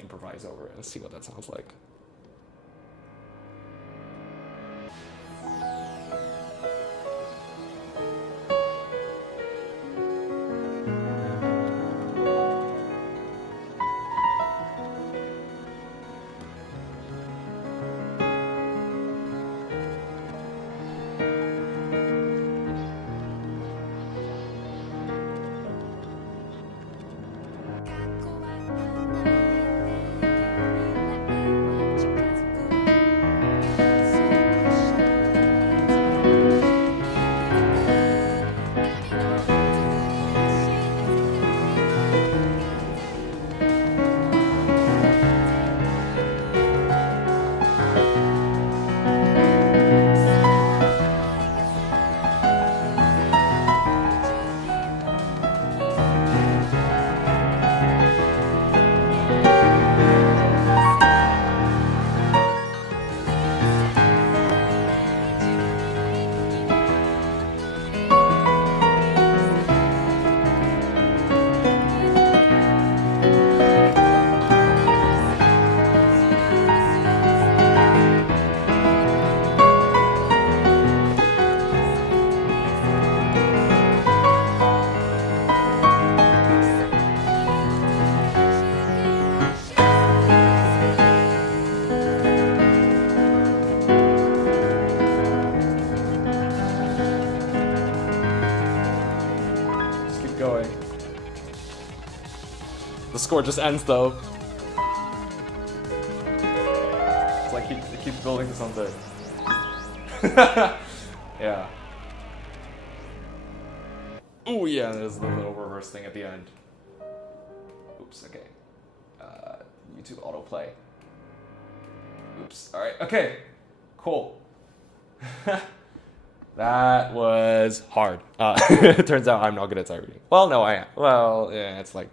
improvise over it and see what that sounds like. Score just ends though. It's like it keeps building to something. Yeah. Oh yeah, there's the little reverse thing at the end. Oops. Okay. YouTube autoplay. Oops. All right. Okay. Cool. That was hard. It turns out I'm not good at sight reading. Well, no, I am. Well, yeah, it's like.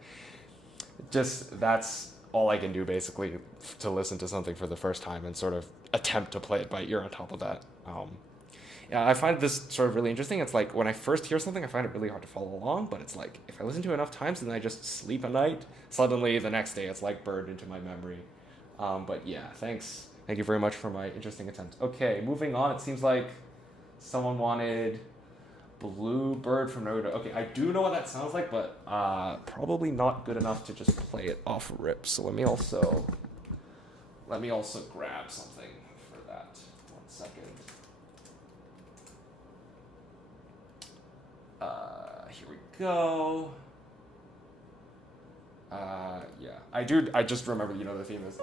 Just that's all I can do basically to listen to something for the first time and sort of attempt to play it by ear on top of that. Yeah, I find this sort of really interesting. It's like when I first hear something, I find it really hard to follow along, but it's like if I listen to it enough times and I just sleep at night, suddenly the next day it's like burned into my memory. But yeah, thanks. Thank you very much for my interesting attempt. Okay, moving on. It seems like someone wanted Blue Bird from Naruto. Okay, I do know what that sounds like, but probably not good enough to just play it off rip. So let me also grab something for that. 1 second. Here we go. Yeah, I just remember, you know, the theme is,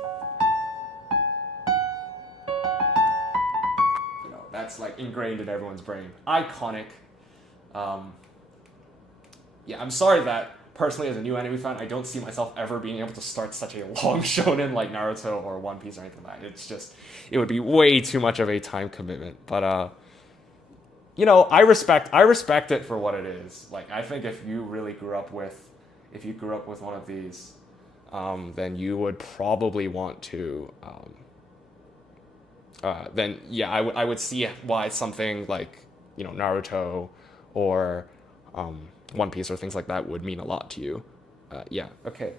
you know, that's like ingrained in everyone's brain. Iconic. Yeah, I'm sorry that personally as a new anime fan, I don't see myself ever being able to start such a long shonen like Naruto or One Piece or anything like that. It's just, it would be way too much of a time commitment. But, you know, I respect it for what it is. Like, I think if you really grew up with one of these, then you would probably want to, then yeah, I would see why something like, you know, Naruto or One Piece or things like that would mean a lot to you. Yeah, okay.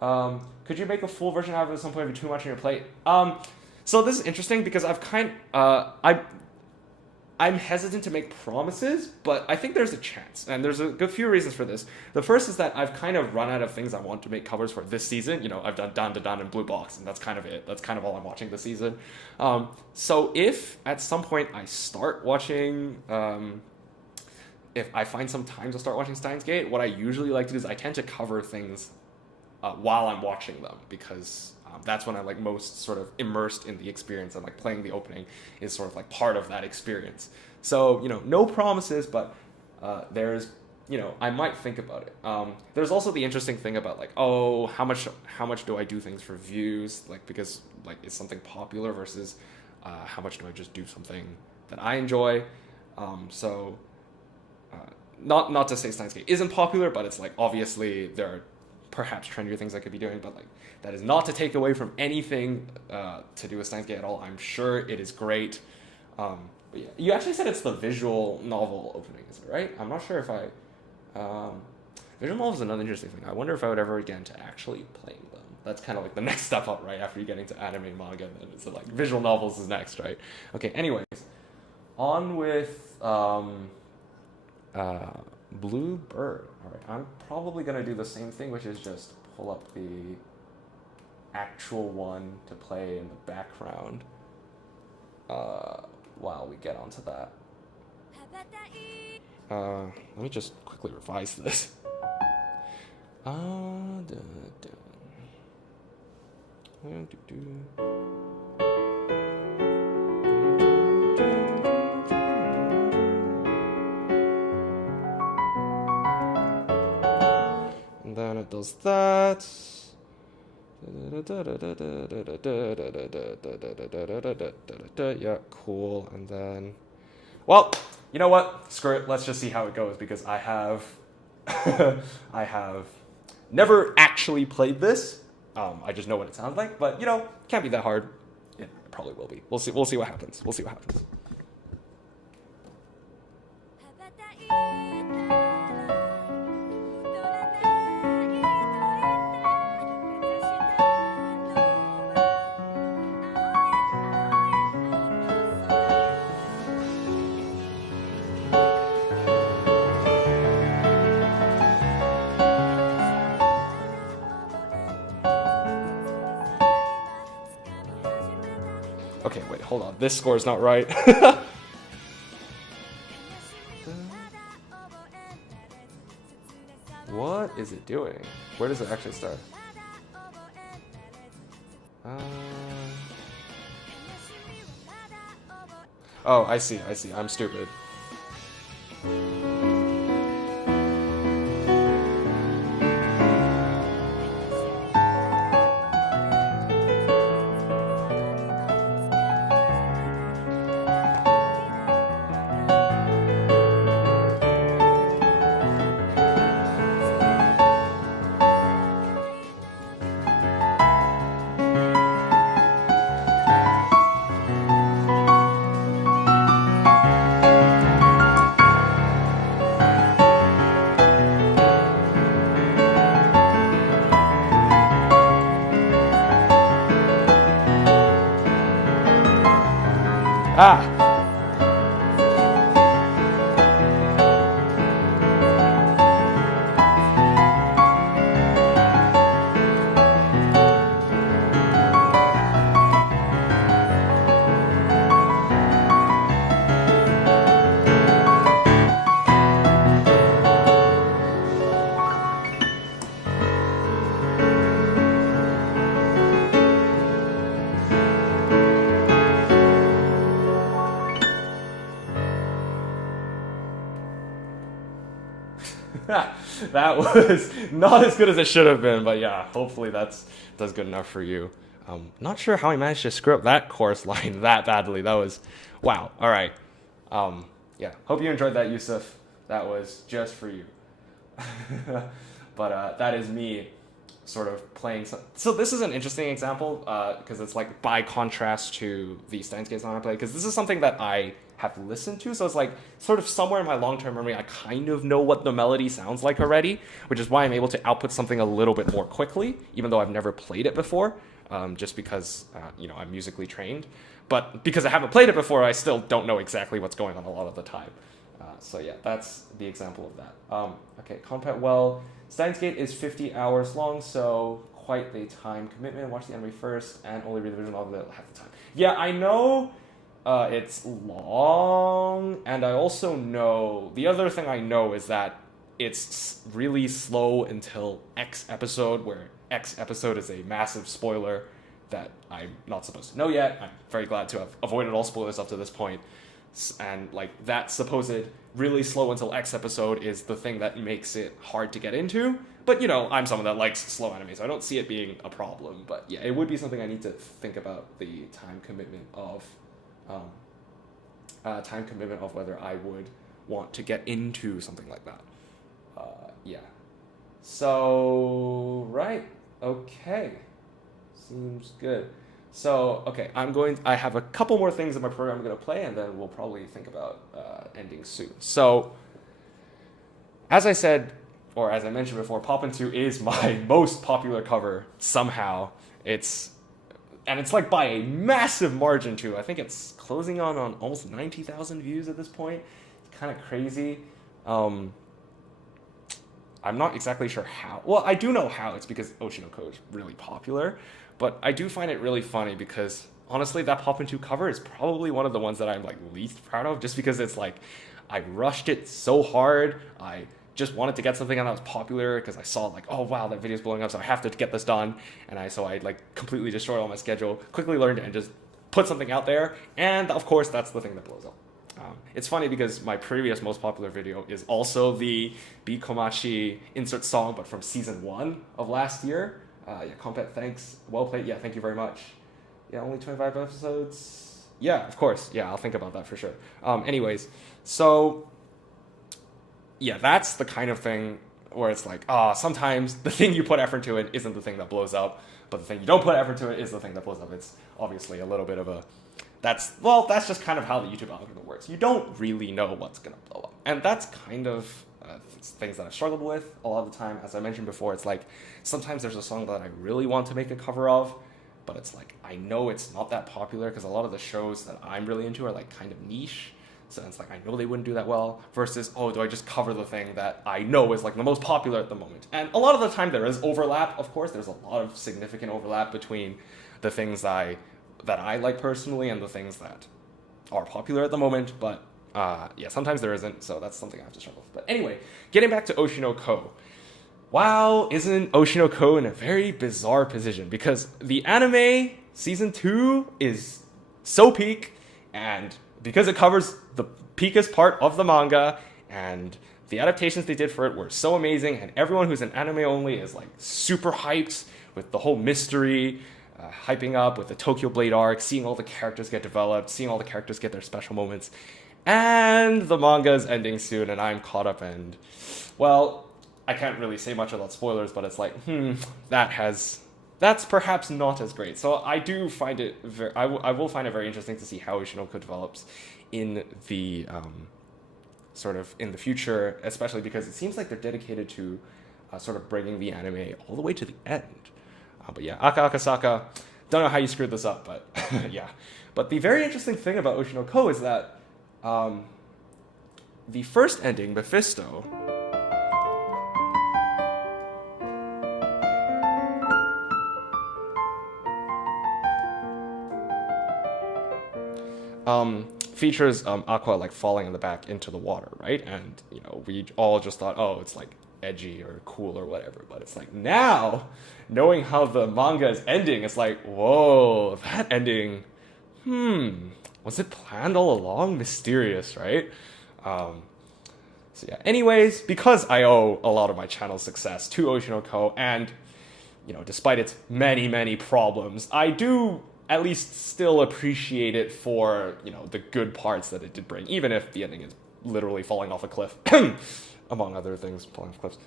Could you make a full version out of it at some point? Be too much on your plate? So this is interesting because I'm hesitant to make promises, but I think there's a chance, and there's a good few reasons for this. The first is that I've kind of run out of things I want to make covers for this season. You know, I've done Dan and Blue Box, and that's kind of it. That's kind of all I'm watching this season. So if at some point I start watching, if I find some time to start watching Steins Gate, what I usually like to do is I tend to cover things while I'm watching them, because that's when I'm like most sort of immersed in the experience, and like playing the opening is sort of like part of that experience. So, you know, no promises, but there's, you know, I might think about it. There's also the interesting thing about like, oh, how much do I do things for views? Like, because like it's something popular versus how much do I just do something that I enjoy? So not to say Steins Gate isn't popular, but it's like obviously there are perhaps trendier things I could be doing, but like that is not to take away from anything to do with Steins Gate at all. I'm sure it is great. But yeah, you actually said it's the visual novel opening, is it right? I'm not sure if I... visual novel is another interesting thing. I wonder if I would ever get into actually playing them. That's kind of like the next step up, right? After you get into anime and manga, then it's like visual novels is next, right? Okay, anyways. On with Blue Bird. All right, I'm probably going to do the same thing, which is just pull up the actual one to play in the background while we get onto that. Let me just quickly revise this. And then it does that. Yeah, cool. And then, well, you know what? Screw it. Let's just see how it goes, because I have I have never actually played this. I just know what it sounds like, but you know, can't be that hard. Yeah, it probably will be. We'll see what happens. We'll see what happens. Okay, wait, hold on. This score's not right. What is it doing? Where does it actually start? Oh, I see. I'm stupid. That was not as good as it should have been, but yeah, hopefully that's good enough for you. Not sure how I managed to screw up that chorus line that badly. That was, wow. All right. Yeah, hope you enjoyed that, Yusuf. That was just for you. But that is me sort of playing so this is an interesting example because it's like by contrast to the Steins song I play, because this is something that I have listened to, so it's like sort of somewhere in my long-term memory I kind of know what the melody sounds like already, which is why I'm able to output something a little bit more quickly, even though I've never played it before, just because I'm musically trained. But because I haven't played it before, I still don't know exactly what's going on a lot of the time. So yeah, that's the example of that. Okay, Compat well. Steins Gate is 50 hours long, so quite the time commitment. Watch the anime first and only read the visual novel half the time. Yeah, I know it's long, and I also know, the other thing I know is that it's really slow until X episode, where X episode is a massive spoiler that I'm not supposed to know yet. I'm very glad to have avoided all spoilers up to this point. And like that supposed really slow until X episode is the thing that makes it hard to get into. But I'm someone that likes slow anime, so I don't see it being a problem. But yeah, it would be something I need to think about, the time commitment of whether I would want to get into something like that. Yeah. So right, okay, seems good. So, okay, I have a couple more things in my program I'm going to play, and then we'll probably think about ending soon. So, as I said, or as I mentioned before, Poppin' 2 is my most popular cover somehow. It's like by a massive margin too. I think it's closing on almost 90,000 views at this point. It's kind of crazy. I'm not exactly sure how. Well, I do know how. It's because Oshinoko is really popular. But I do find it really funny because, honestly, that Poppin' 2 cover is probably one of the ones that I'm like least proud of, just because it's like I rushed it so hard. I just wanted to get something that was popular because I saw like, oh wow, that video's blowing up, so I have to get this done. And I like completely destroyed all my schedule, quickly learned and just put something out there. And of course, that's the thing that blows up. It's funny because my previous most popular video is also the Bikomachi insert song, but from season 1 of last year. Yeah, Compet, thanks. Well played. Yeah, thank you very much. Yeah, only 25 episodes. Yeah, of course. Yeah, I'll think about that for sure. Anyways, so yeah, that's the kind of thing where it's like, sometimes the thing you put effort to it isn't the thing that blows up, but the thing you don't put effort to it is the thing that blows up. It's obviously a little bit of a, that's just kind of how the YouTube algorithm works. You don't really know what's going to blow up. And that's kind of things that I've struggled with a lot of the time. As I mentioned before, it's like sometimes there's a song that I really want to make a cover of, but it's like I know it's not that popular because a lot of the shows that I'm really into are like kind of niche. So it's like I know they wouldn't do that well versus, do I just cover the thing that I know is like the most popular at the moment? And a lot of the time there is overlap. Of course, there's a lot of significant overlap between the things that I like personally and the things that are popular at the moment, but yeah, sometimes there isn't, so that's something I have to struggle with. But anyway, getting back to Oshinoko. Wow, isn't Oshinoko in a very bizarre position? Because the anime season 2 is so peak, and because it covers the peakest part of the manga, and the adaptations they did for it were so amazing, and everyone who's an anime only is like super hyped with the whole mystery, hyping up with the Tokyo Blade arc, seeing all the characters get developed, seeing all the characters get their special moments. And the manga is ending soon, and I'm caught up, and, well, I can't really say much about spoilers, but it's like, that's perhaps not as great. So I do find it, I will find it very interesting to see how Oshinoko develops in the, sort of in the future, especially because it seems like they're dedicated to sort of bringing the anime all the way to the end. But yeah, Aka Akasaka, don't know how you screwed this up, but yeah. But the very interesting thing about Oshinoko is that the first ending, Mephisto, features Aqua like falling in the back into the water, right? And we all just thought, it's like edgy or cool or whatever, but it's like now, knowing how the manga is ending, it's like, whoa, that ending, was it planned all along? Mysterious, right? So So yeah, anyways, because I owe a lot of my channel's success to Oshinoko, and, you know, despite its many, many problems, I do at least still appreciate it for, you know, the good parts that it did bring, even if the ending is literally falling off a cliff, among other things, falling off cliffs.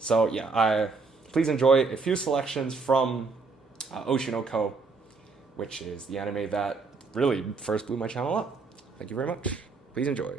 So yeah, please enjoy a few selections from Oshinoko, which is the anime that really first blew my channel up. Thank you very much. Please enjoy.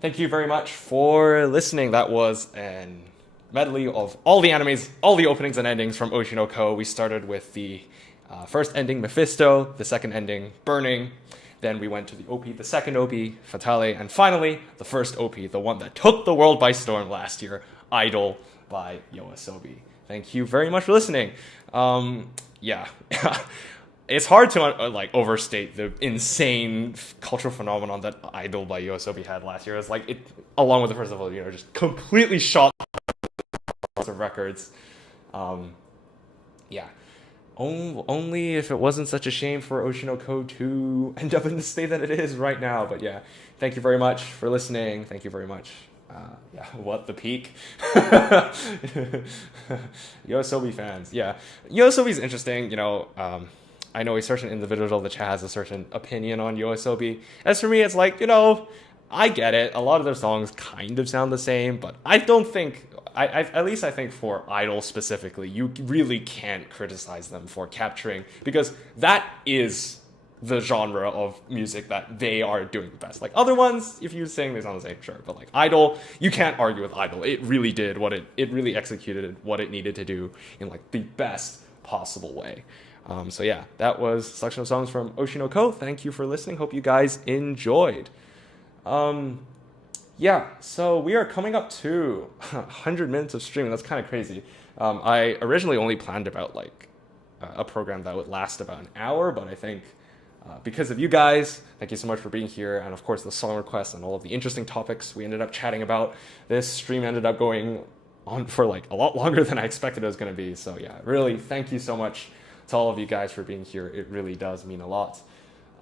Thank you very much for listening. That was an medley of all the animes, all the openings and endings from Oshi no Ko. We started with the first ending, Mephisto, the second ending, Burning. Then we went to the OP, the second OP, Fatale, and finally, the first OP, the one that took the world by storm last year, Idol by YOASOBI. Thank you very much for listening. Yeah. It's hard to overstate the insane cultural phenomenon that Idol by YOASOBI had last year. It's like it, along with the first of all, just completely shot of records. Yeah, only if it wasn't such a shame for Oshi no Ko to end up in the state that it is right now. But yeah, thank you very much for listening. Thank you very much. Yeah, what the peak? YOASOBI fans. Yeah, YOASOBI's interesting. I know a certain individual that has a certain opinion on YOASOBI. As for me, it's like, I get it. A lot of their songs kind of sound the same, but I don't think, at least I think for Idol specifically, you really can't criticize them for capturing, because that is the genre of music that they are doing the best. Like other ones, if you sing, they sound the same, sure. But like Idol, you can't argue with Idol. It really did it really executed what it needed to do in like the best possible way. So yeah, that was a selection of songs from Oshi no Ko. Thank you for listening. Hope you guys enjoyed. Yeah, so we are coming up to 100 minutes of streaming. That's kind of crazy. I originally only planned about like a program that would last about an hour, but I think because of you guys, thank you so much for being here, and of course the song requests and all of the interesting topics we ended up chatting about, this stream ended up going on for like a lot longer than I expected it was going to be. So yeah, really thank you so much to all of you guys for being here. It really does mean a lot.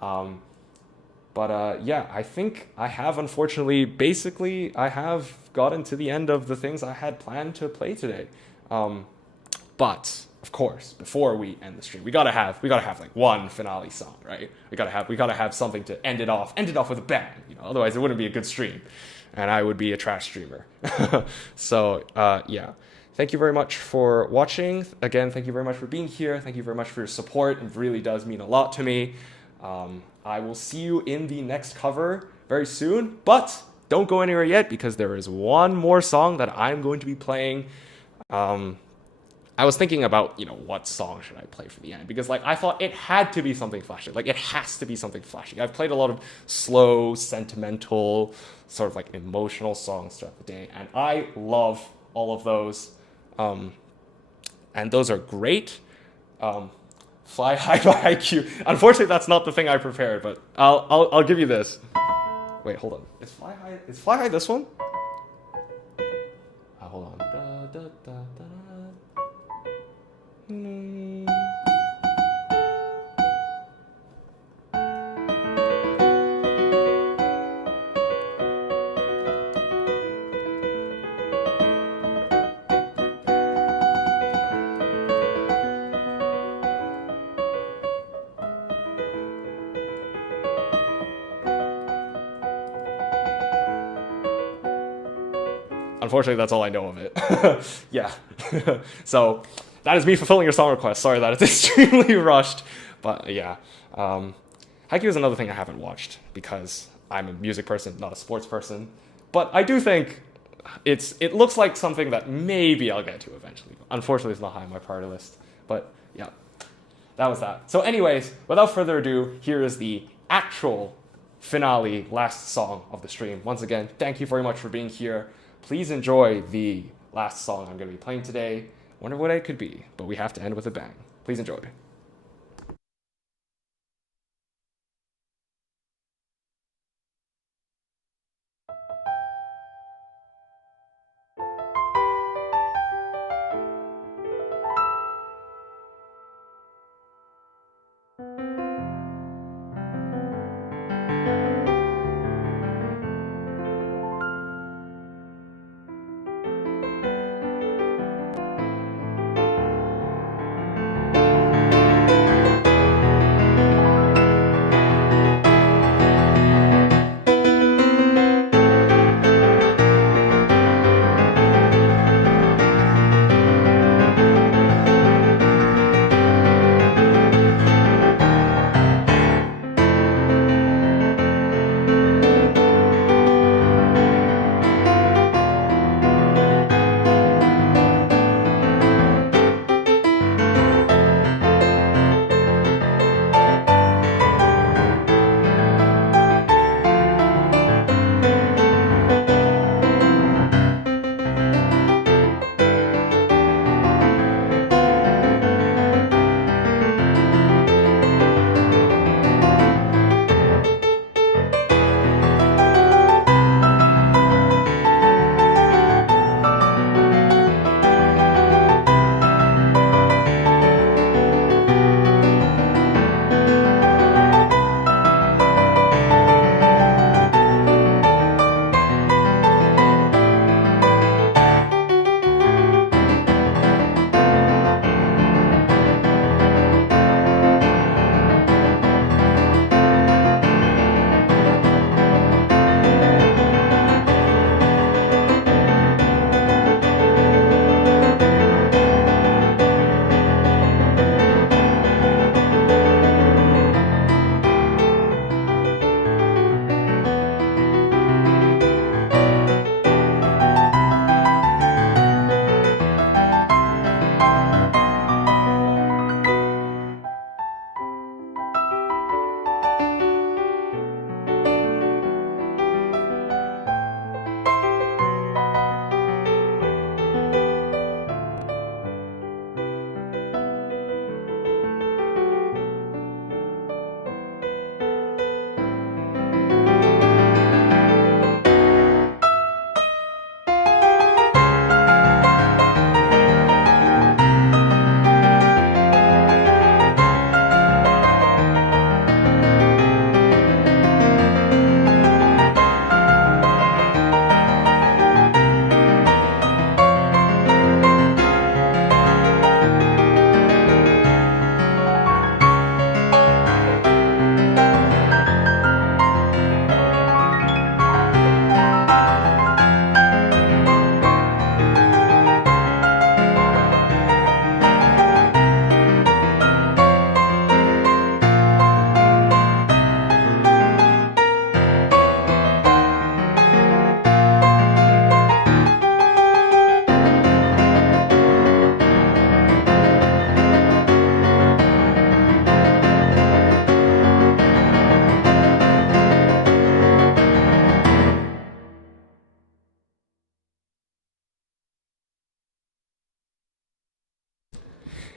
Yeah, I think I have, unfortunately, I have gotten to the end of the things I had planned to play today. But of course, before we end the stream, we gotta have like one finale song, right? We gotta have something to end it off with a bang. Otherwise it wouldn't be a good stream, and I would be a trash streamer. So yeah. Thank you very much for watching. Again, thank you very much for being here. Thank you very much for your support. It really does mean a lot to me. I will see you in the next cover very soon, but don't go anywhere yet because there is one more song that I'm going to be playing. I was thinking about, what song should I play for the end? Because, I thought it had to be something flashy. It has to be something flashy. I've played a lot of slow, sentimental, sort of, emotional songs throughout the day, and I love all of those. And those are great. Fly High by IQ. Unfortunately, that's not the thing I prepared, but I'll give you this. Wait, hold on. Is Fly High this one? Hold on. Da, da, da, da. Unfortunately, that's all I know of it. Yeah. So that is me fulfilling your song request. Sorry that it's extremely rushed. But yeah. Haikyuu is another thing I haven't watched because I'm a music person, not a sports person. But I do think it looks like something that maybe I'll get to eventually. Unfortunately, it's not high on my priority list. But yeah, that was that. So anyways, without further ado, here is the actual finale, last song of the stream. Once again, thank you very much for being here. Please enjoy the last song I'm going to be playing today. Wonder what it could be, but we have to end with a bang. Please enjoy.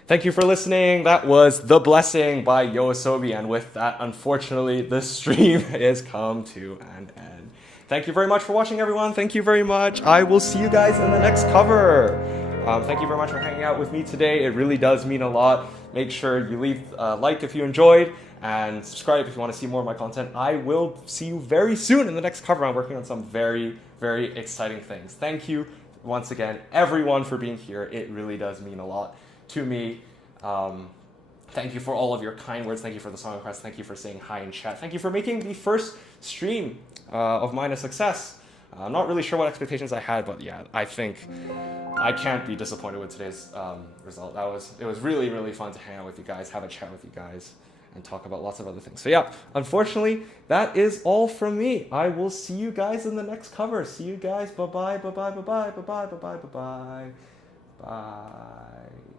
Thank you for listening. That was The Blessing by YOASOBI. And with that, unfortunately, the stream has come to an end. Thank you very much for watching, everyone. Thank you very much. I will see you guys in the next cover. Thank you very much for hanging out with me today. It really does mean a lot. Make sure you leave a like if you enjoyed and subscribe if you want to see more of my content. I will see you very soon in the next cover. I'm working on some very, very exciting things. Thank you once again, everyone, for being here. It really does mean a lot to me. Thank you for all of your kind words. Thank you for the song requests. Thank you for saying hi in chat. Thank you for making the first stream of mine a success. I'm not really sure what expectations I had, but yeah, I think I can't be disappointed with today's result. It was really, really fun to hang out with you guys, have a chat with you guys, and talk about lots of other things. So yeah, unfortunately, that is all from me. I will see you guys in the next cover. See you guys. Bye-bye, bye-bye, bye-bye, bye-bye, bye-bye, bye-bye. Bye.